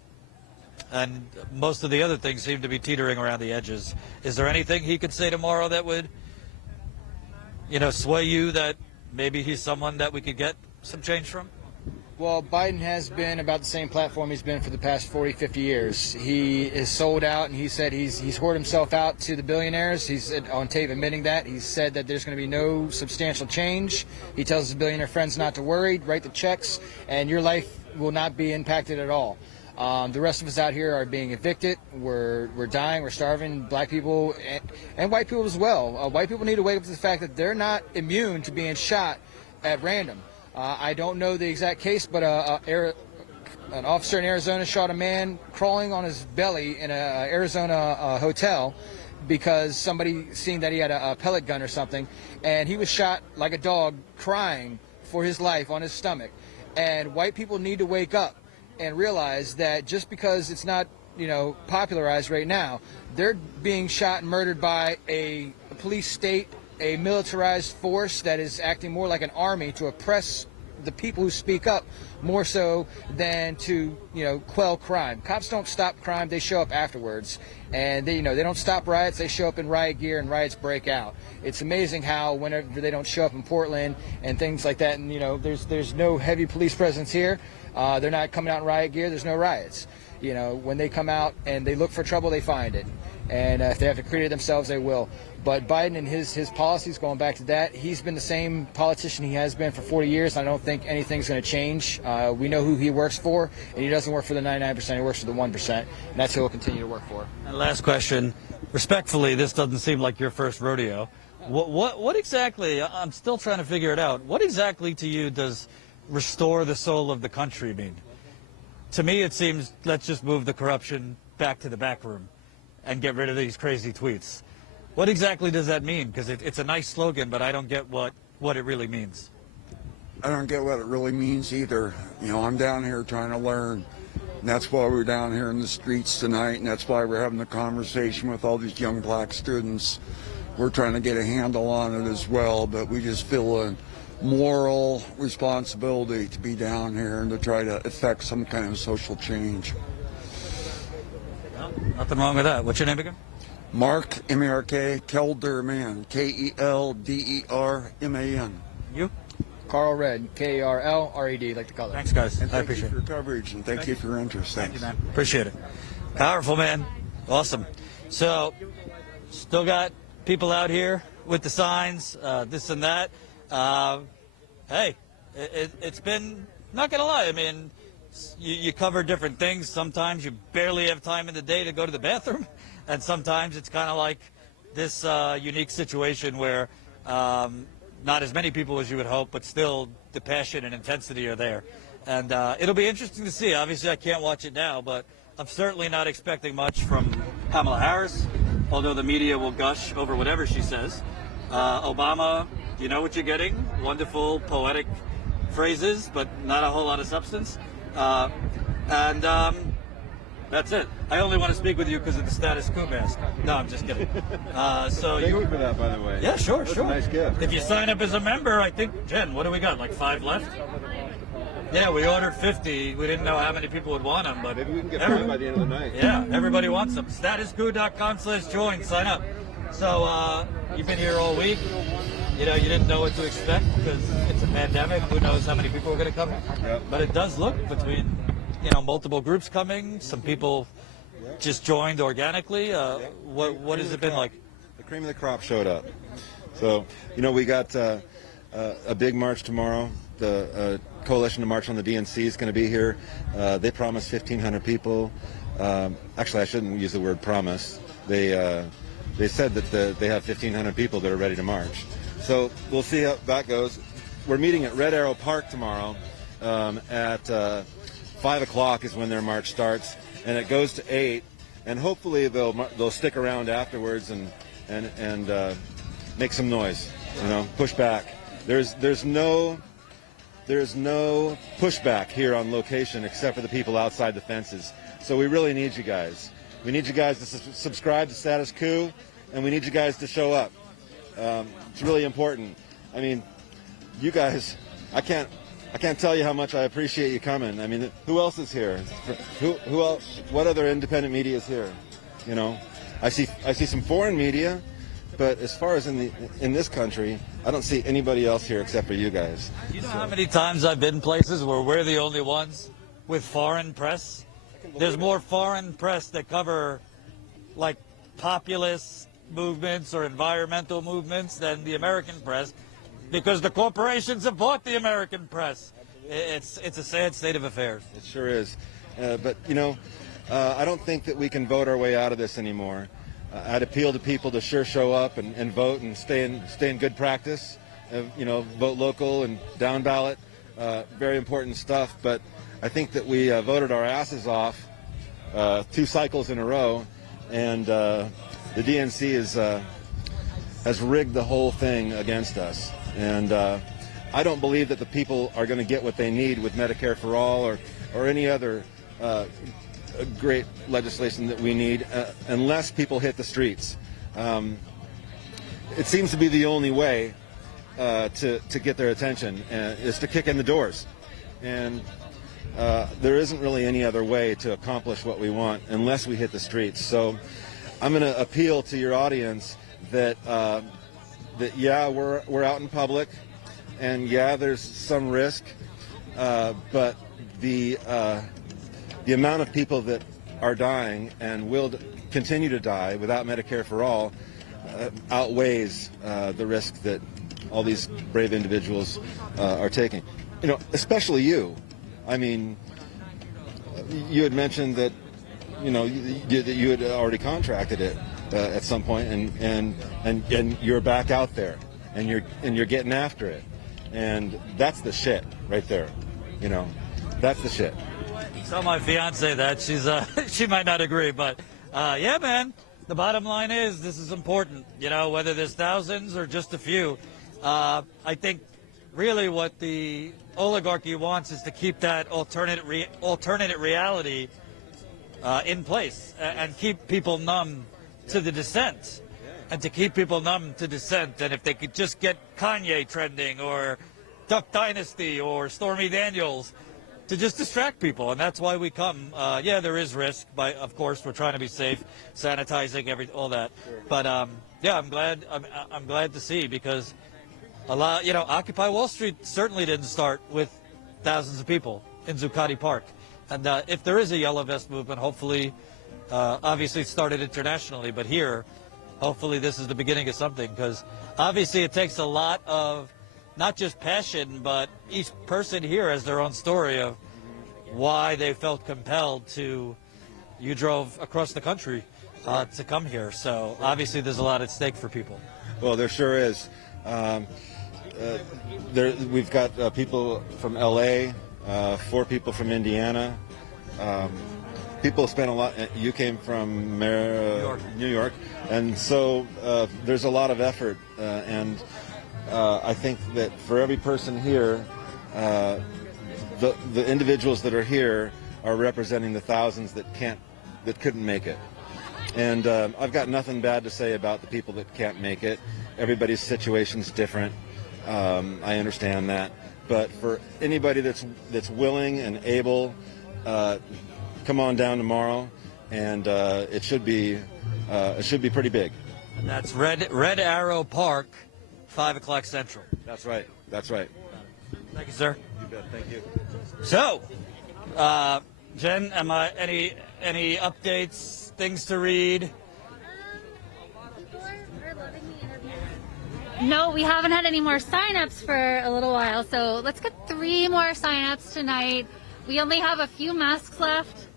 most of the other things seem to be teetering around the edges. Is there anything he could say tomorrow that would, you know, sway you that maybe he's someone that we could get some change from? Well, Biden has been about the same platform he's been for the past 40, 50 years. He is sold out, and he said he's hoarded himself out to the billionaires. He's on tape admitting that. He's said that there's going to be no substantial change. He tells his billionaire friends not to worry, write the checks, and your life will not be impacted at all. The rest of us out here are being evicted. We're dying. We're starving. Black people and white people as well. White people need to wake up to the fact that they're not immune to being shot at random. I don't know the exact case, but an officer in Arizona shot a man crawling on his belly in an Arizona hotel because somebody seen that he had a pellet gun or something, and he was shot like a dog, crying for his life on his stomach. And white people need to wake up and realize that just because it's not, you know, popularized right now, they're being shot and murdered by a police state, a militarized force that is acting more like an army to oppress the people who speak up more so than to, you know, quell crime. Cops don't stop crime, they show up afterwards. And they, you know, they don't stop riots, they show up in riot gear and riots break out. It's amazing how whenever they don't show up in Portland and things like that, and, you know, there's no heavy police presence here. They're not coming out in riot gear, there's no riots. You know, when they come out and they look for trouble, they find it. And if they have to create it themselves, they will. But Biden and his policies, going back to that, he's been the same politician he has been for 40 years. I don't think anything's going to change. We know who he works for, and he doesn't work for the 99%. He works for the 1%, and that's who he'll continue to work for. And last question. Respectfully, this doesn't seem like your first rodeo. What exactly, I'm still trying to figure it out, what exactly to you does restore the soul of the country mean? To me, it seems let's just move the corruption back to the back room and get rid of these crazy tweets. What exactly does that mean? Because it's a nice slogan, but I don't get what it really means. I don't get what it really means either. You know, I'm down here trying to learn. And that's why we're down here in the streets tonight, and that's why we're having the conversation with all these young black students. We're trying to get a handle on it as well, but we just feel a moral responsibility to be down here and to try to effect some kind of social change. Well, nothing wrong with that. What's your name again? Mark, M-A-R-K, Kelderman, Kelderman. You? Carl Red, Karlred, like the color. Thanks, guys. And I thank you appreciate for it. your coverage, and thank you for your interest. Thank you, Thanks. man. Appreciate it. Powerful, man. Awesome. So, still got people out here with the signs, this and that. Hey, it's been, not gonna lie, I mean, you cover different things. Sometimes you barely have time in the day to go to the bathroom, and sometimes it's kind of like this unique situation where not as many people as you would hope, but still the passion and intensity are there. And it'll be interesting to see. Obviously, I can't watch it now, but I'm certainly not expecting much from Kamala Harris, although the media will gush over whatever she says. Obama, you know what you're getting. Wonderful, poetic phrases, but not a whole lot of substance. That's it. I only want to speak with you because of the status quo mask. No, I'm just kidding. Thank you for that, by the way. Yeah, sure, That's sure. a nice gift. If you sign up as a member, I think, Jen, what do we got? Like 5 left? Yeah, we ordered 50. We didn't know how many people would want them, but Maybe we can get 5 by the end of the night. Yeah, everybody wants them. Statusquo.com/join. Sign up. So you've been here all week. You know, you didn't know what to expect because it's a pandemic. Who knows how many people are going to come? Yep. But it does look between, multiple groups coming. Some people just joined organically. What has it been like? The cream of the crop showed up. So, we got a big march tomorrow. The Coalition to March on the DNC is going to be here. They promised 1,500 people. Actually, I shouldn't use the word promise. They said that they have 1,500 people that are ready to march. So we'll see how that goes. We're meeting at Red Arrow Park tomorrow at 5 o'clock is when their march starts, and it goes to 8. And hopefully they'll stick around afterwards and make some noise. Push back. There's no pushback here on location except for the people outside the fences. So we really need you guys. We need you guys to subscribe to Status Quo, and we need you guys to show up. It's really important. I mean, you guys, I can't tell you how much I appreciate you coming. I mean, who else is here? Who else? What other independent media is here? I see some foreign media, but as far as in this country, I don't see anybody else here except for you guys. You know how many times I've been places where we're the only ones with foreign press? There's more foreign press that cover like populist movements or environmental movements than the American press, because the corporations have bought the American press. It's a sad state of affairs. It sure is. But I don't think that we can vote our way out of this anymore. I'd appeal to people to show up and vote and stay in good practice. Vote local and down ballot. Very important stuff. But I think that we voted our asses off 2 cycles in a row, and the DNC has rigged the whole thing against us. And I don't believe that the people are going to get what they need with Medicare for All or any other great legislation that we need unless people hit the streets. It seems to be the only way to get their attention is to kick in the doors. And there isn't really any other way to accomplish what we want unless we hit the streets. So I'm going to appeal to your audience that yeah, we're out in public, and yeah, there's some risk, but the amount of people that are dying and will continue to die without Medicare for All outweighs the risk that all these brave individuals are taking. Especially you. I mean, you had mentioned that you had already contracted it at some point, and you're back out there, and you're getting after it, and that's the shit right there. That's the shit. Tell my fiance that. She might not agree, but yeah, man. The bottom line is this is important. Whether there's thousands or just a few. I think really what the oligarchy wants is to keep that alternate reality in place and keep people numb to the dissent. And to keep people numb to dissent, and if they could just get Kanye trending or Duck Dynasty or Stormy Daniels to just distract people, and that's why we come. Yeah, there is risk, but of course we're trying to be safe, sanitizing all that. But yeah, I'm glad to see, because a lot, Occupy Wall Street certainly didn't start with thousands of people in Zuccotti Park, and if there is a yellow vest movement, hopefully, obviously it started internationally, but here, hopefully this is the beginning of something, because obviously it takes a lot of not just passion, but each person here has their own story of why they felt compelled to. You drove across the country to come here, so obviously there's a lot at stake for people. Well, there sure is. We've got people from LA, 4 people from Indiana. People spent a lot. You came from New York, and so there's a lot of effort, and I think that for every person here, the individuals that are here are representing the thousands that couldn't make it. And I've got nothing bad to say about the people that can't make it. Everybody's situation's different. I understand that, but for anybody that's willing and able. Come on down tomorrow, and it should be pretty big. And that's Red Arrow Park, 5 o'clock Central. That's right. That's right. Thank you, sir. You bet. Thank you. So, Jen, any updates? Things to read? No, we haven't had any more signups for a little while, so let's get 3 more signups tonight. We only have a few masks left.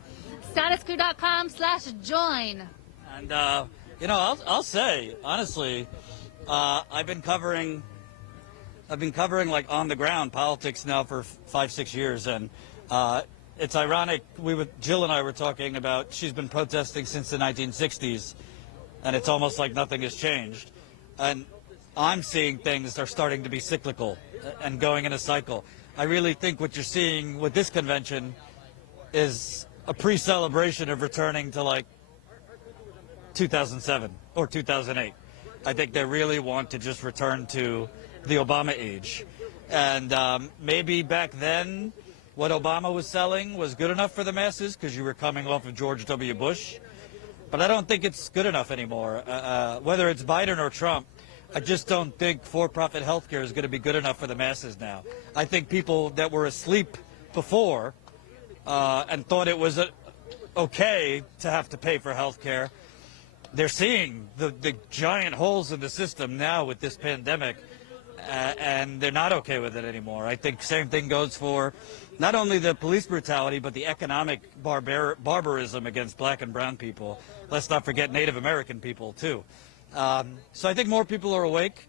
Statuscrew.com/join. And I'll say honestly, I've been covering like on the ground politics now for 5-6 years, and it's ironic. Jill and I were talking about she's been protesting since the 1960s, and it's almost like nothing has changed. And I'm seeing things are starting to be cyclical and going in a cycle. I really think what you're seeing with this convention is a pre-celebration of returning to like 2007 or 2008. I think they really want to just return to the Obama age. And maybe back then what Obama was selling was good enough for the masses because you were coming off of George W. Bush. But I don't think it's good enough anymore. Whether it's Biden or Trump, I just don't think for-profit healthcare is going to be good enough for the masses now. I think people that were asleep before and thought it was okay to have to pay for healthcare, they're seeing the giant holes in the system now with this pandemic, and they're not okay with it anymore. I think same thing goes for not only the police brutality, but the economic barbarism against black and brown people. Let's not forget Native American people, too. So I think more people are awake.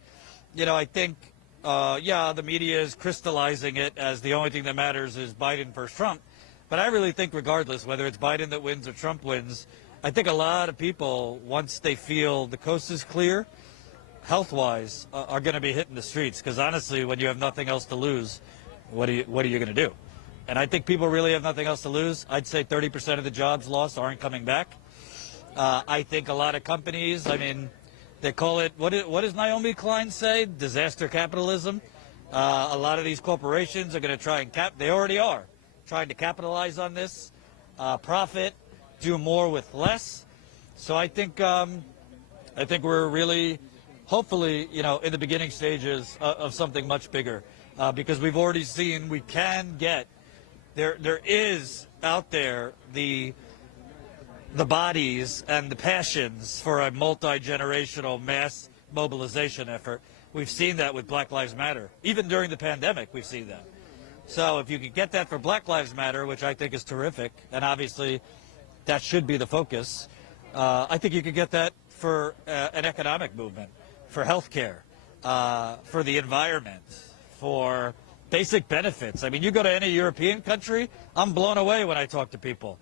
I think, the media is crystallizing it as the only thing that matters is Biden versus Trump. But I really think regardless, whether it's Biden that wins or Trump wins, I think a lot of people, once they feel the coast is clear, health-wise, are going to be hitting the streets. Because honestly, when you have nothing else to lose, what are you going to do? And I think people really have nothing else to lose. I'd say 30% of the jobs lost aren't coming back. I think a lot of companies, they call it, what does Naomi Klein say? Disaster capitalism. A lot of these corporations are going to try and they already are trying to capitalize on this, profit, do more with less. So I think we're really, hopefully, in the beginning stages of something much bigger, because we've already seen we can get there is out there the bodies and the passions for a multi-generational mass mobilization effort. We've seen that with Black Lives Matter. Even during the pandemic, we've seen that. So if you could get that for Black Lives Matter, which I think is terrific, and obviously that should be the focus, I think you could get that for an economic movement, for healthcare, for the environment, for basic benefits. You go to any European country, I'm blown away when I talk to people.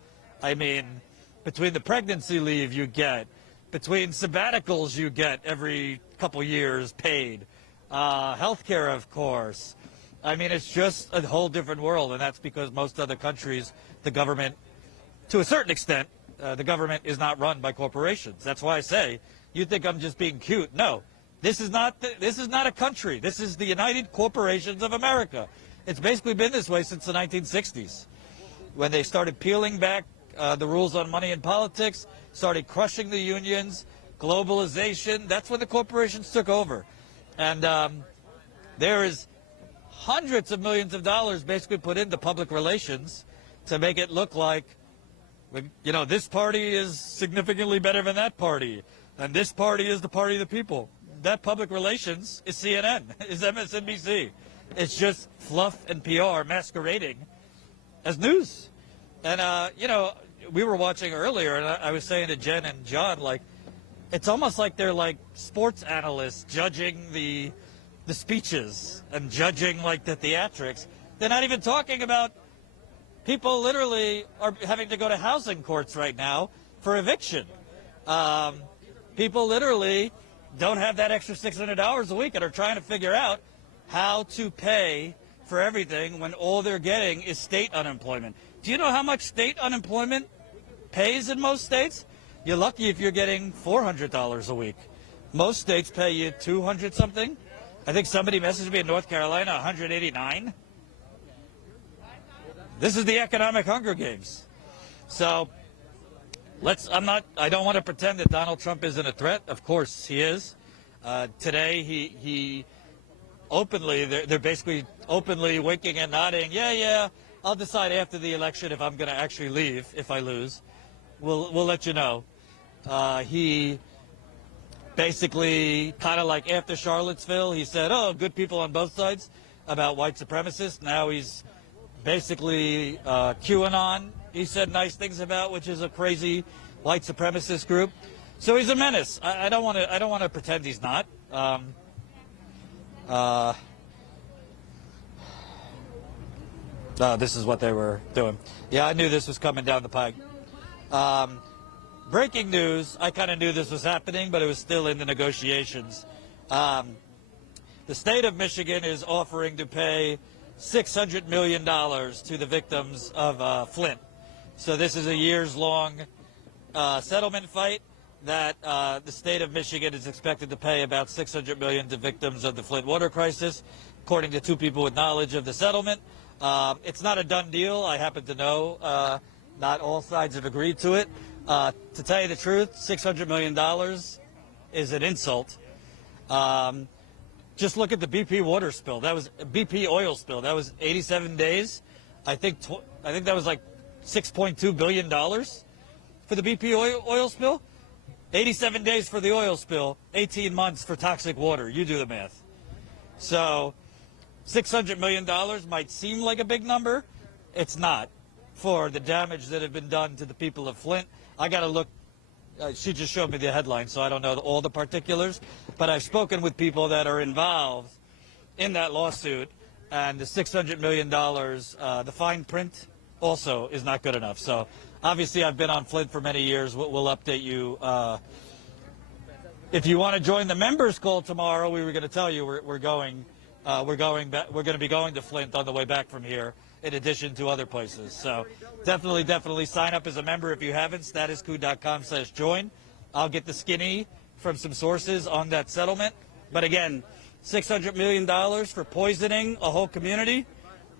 Between the pregnancy leave you get, between sabbaticals you get every couple years paid, healthcare, of course, I mean, it's just a whole different world, and that's because most other countries, the government, to a certain extent, the government is not run by corporations. That's why I say, you think I'm just being cute. No, this is not a country. This is the United Corporations of America. It's basically been this way since the 1960s, when they started peeling back the rules on money and politics, started crushing the unions, globalization. That's when the corporations took over. And there is hundreds of millions of dollars basically put into public relations to make it look like, you know, this party is significantly better than that party, and this party is the party of the people. That public relations is CNN, is MSNBC. It's just fluff and PR masquerading as news. And, you know, we were watching earlier, and I was saying to Jen and John, like, it's almost like they're like sports analysts judging the speeches and judging like the theatrics. They're not even talking about people literally are having to go to housing courts right now for eviction. People literally don't have that extra $600 a week and are trying to figure out how to pay for everything when all they're getting is state unemployment. Do you know how much state unemployment pays in most states? You're lucky if you're getting $400 a week. Most states pay you 200 something. I think somebody messaged me in North Carolina, 189. This is the economic Hunger Games. So I don't want to pretend that Donald Trump isn't a threat. Of course he is. Today he openly, they're basically openly winking and nodding. Yeah, I'll decide after the election if I'm going to actually leave if I lose. We'll let you know. He basically, kind of like after Charlottesville, he said, oh, good people on both sides about white supremacists. Now he's basically QAnon. He said nice things about, which is a crazy white supremacist group. So he's a menace. I don't want to pretend he's not. This is what they were doing. Yeah, I knew this was coming down the pike. Breaking news, I kind of knew this was happening, but it was still in the negotiations. The state of Michigan is offering to pay $600 million to the victims of Flint. So this is a years-long settlement fight that the state of Michigan is expected to pay about $600 million to victims of the Flint water crisis, according to two people with knowledge of the settlement. It's not a done deal. I happen to know not all sides have agreed to it. To tell you the truth, $600 million is an insult. Just look at the BP water spill. That was a BP oil spill. That was 87 days. I think that was like $6.2 billion for the BP oil spill. 87 days for the oil spill, 18 months for toxic water. You do the math. So $600 million might seem like a big number. It's not, for the damage that had been done to the people of Flint. I got to look. She just showed me the headline, so I don't know all the particulars. But I've spoken with people that are involved in that lawsuit, and the $600 million, the fine print also is not good enough. So obviously I've been on Flint for many years. We'll update you. If you want to join the members call tomorrow, we were going to tell you we're going to be going to Flint on the way back from here, in addition to other places. So definitely sign up as a member if you haven't. Statuscoup.com/join. I'll get the skinny from some sources on that settlement. But again, $600 million for poisoning a whole community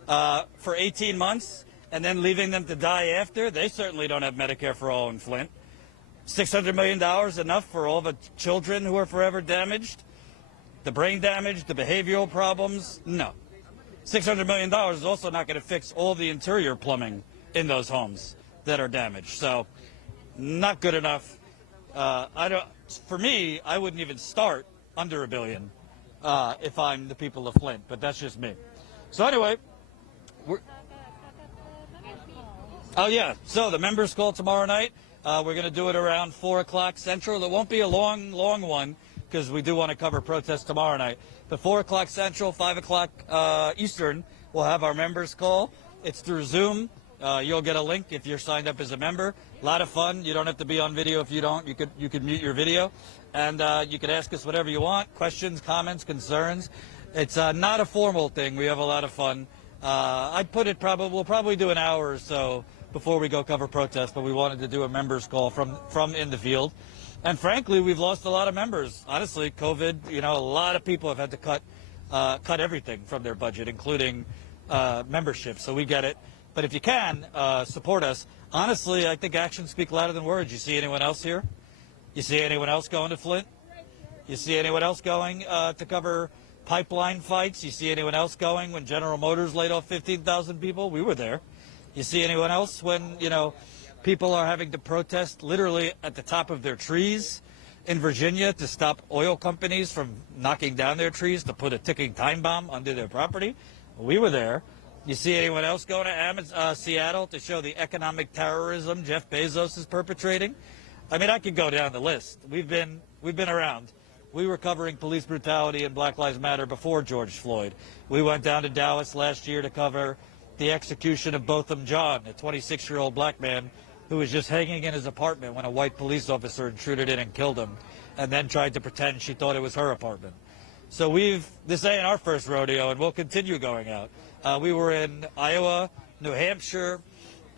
for 18 months and then leaving them to die after. They certainly don't have Medicare for all in Flint. $600 million enough for all the children who are forever damaged? The brain damage, the behavioral problems? No. $600 million is also not going to fix all the interior plumbing in those homes that are damaged. So, not good enough. For me, I wouldn't even start under $1 billion if I'm the people of Flint, but that's just me. So anyway, so the members call tomorrow night. We're going to do it around 4 o'clock Central. It won't be a long one, because we do want to cover protests tomorrow night. But 4 o'clock Central, 5 o'clock Eastern, we'll have our members call. It's through Zoom. You'll get a link if you're signed up as a member. A lot of fun. You don't have to be on video if you don't. You could mute your video. And you could ask us whatever you want, questions, comments, concerns. It's not a formal thing. We have a lot of fun. We'll probably do an hour or so before we go cover protests, but we wanted to do a members call from in the field. And frankly, we've lost a lot of members. Honestly, COVID, a lot of people have had to cut everything from their budget, including membership. So we get it. But if you can, support us. Honestly, I think actions speak louder than words. You see anyone else here? You see anyone else going to Flint? You see anyone else going to cover pipeline fights? You see anyone else going when General Motors laid off 15,000 people? We were there. You see anyone else when, people are having to protest literally at the top of their trees in Virginia to stop oil companies from knocking down their trees to put a ticking time bomb under their property? We were there. You see anyone else going to Seattle to show the economic terrorism Jeff Bezos is perpetrating? I mean, I could go down the list. We've been around. We were covering police brutality and Black Lives Matter before George Floyd. We went down to Dallas last year to cover the execution of Botham John, a 26-year-old black man who was just hanging in his apartment when a white police officer intruded in and killed him, and then tried to pretend she thought it was her apartment. So this ain't our first rodeo, and we'll continue going out. We were in Iowa, New Hampshire,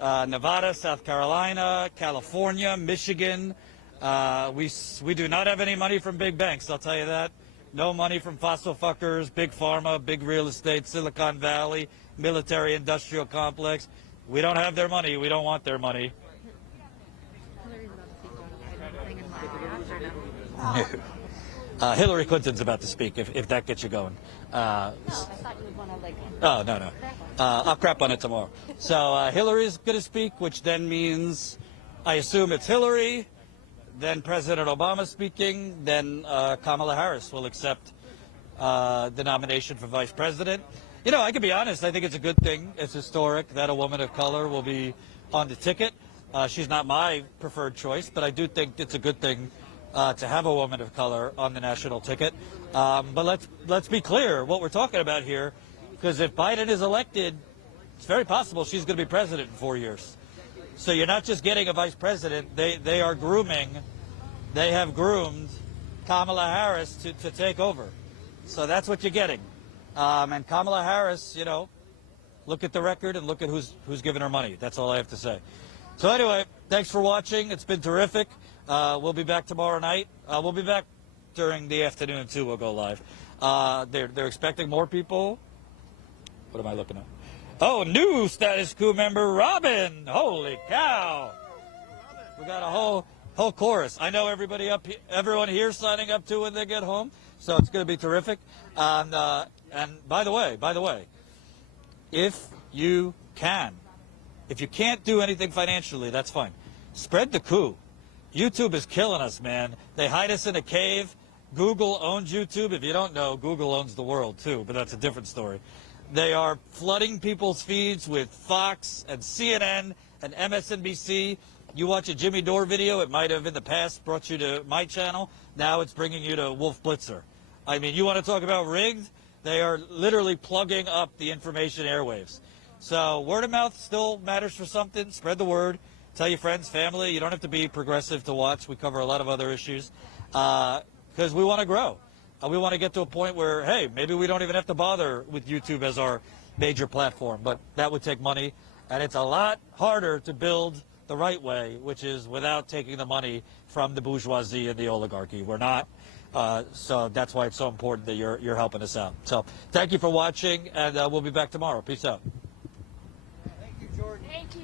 Nevada, South Carolina, California, Michigan. We do not have any money from big banks, I'll tell you that. No money from fossil fuckers, big pharma, big real estate, Silicon Valley, military industrial complex. We don't have their money. We don't want their money. Hillary Clinton's about to speak, if that gets you going. I thought you would want to Oh, no. I'll crap on it tomorrow. So Hillary's going to speak, which then means, I assume it's Hillary, then President Obama speaking, then Kamala Harris will accept the nomination for vice president. I can be honest, I think it's a good thing. It's historic that a woman of color will be on the ticket. She's not my preferred choice, but I do think it's a good thing to have a woman of color on the national ticket. But let's be clear what we're talking about here, because if Biden is elected, it's very possible she's going to be president in 4 years. So you're not just getting a vice president. They have groomed Kamala Harris to take over. So that's what you're getting. And Kamala Harris, look at the record and look at who's giving her money. That's all I have to say. So anyway, thanks for watching. It's been terrific. We'll be back tomorrow night. We'll be back during the afternoon too. We'll go live. They're expecting more people. What am I looking at? Oh, new status quo member Robin. Holy cow! We got a whole chorus. I know everyone here signing up too when they get home. So it's going to be terrific. And by the way, if you can't do anything financially, that's fine. Spread the coup. YouTube is killing us, man. They hide us in a cave. Google owns YouTube. If you don't know, Google owns the world too, but that's a different story. They are flooding people's feeds with Fox and CNN and MSNBC. You watch a Jimmy Dore video, it might have in the past brought you to my channel. Now it's bringing you to Wolf Blitzer. I mean, you want to talk about rigged? They are literally plugging up the information airwaves. So word of mouth still matters for something. Spread the word. Tell your friends, family. You don't have to be progressive to watch. We cover a lot of other issues because we want to grow. We want to get to a point where, hey, maybe we don't even have to bother with YouTube as our major platform, but that would take money. And it's a lot harder to build the right way, which is without taking the money from the bourgeoisie and the oligarchy. We're not. So that's why it's so important that you're helping us out. So thank you for watching, and we'll be back tomorrow. Peace out. Thank you, Jordan. Thank you.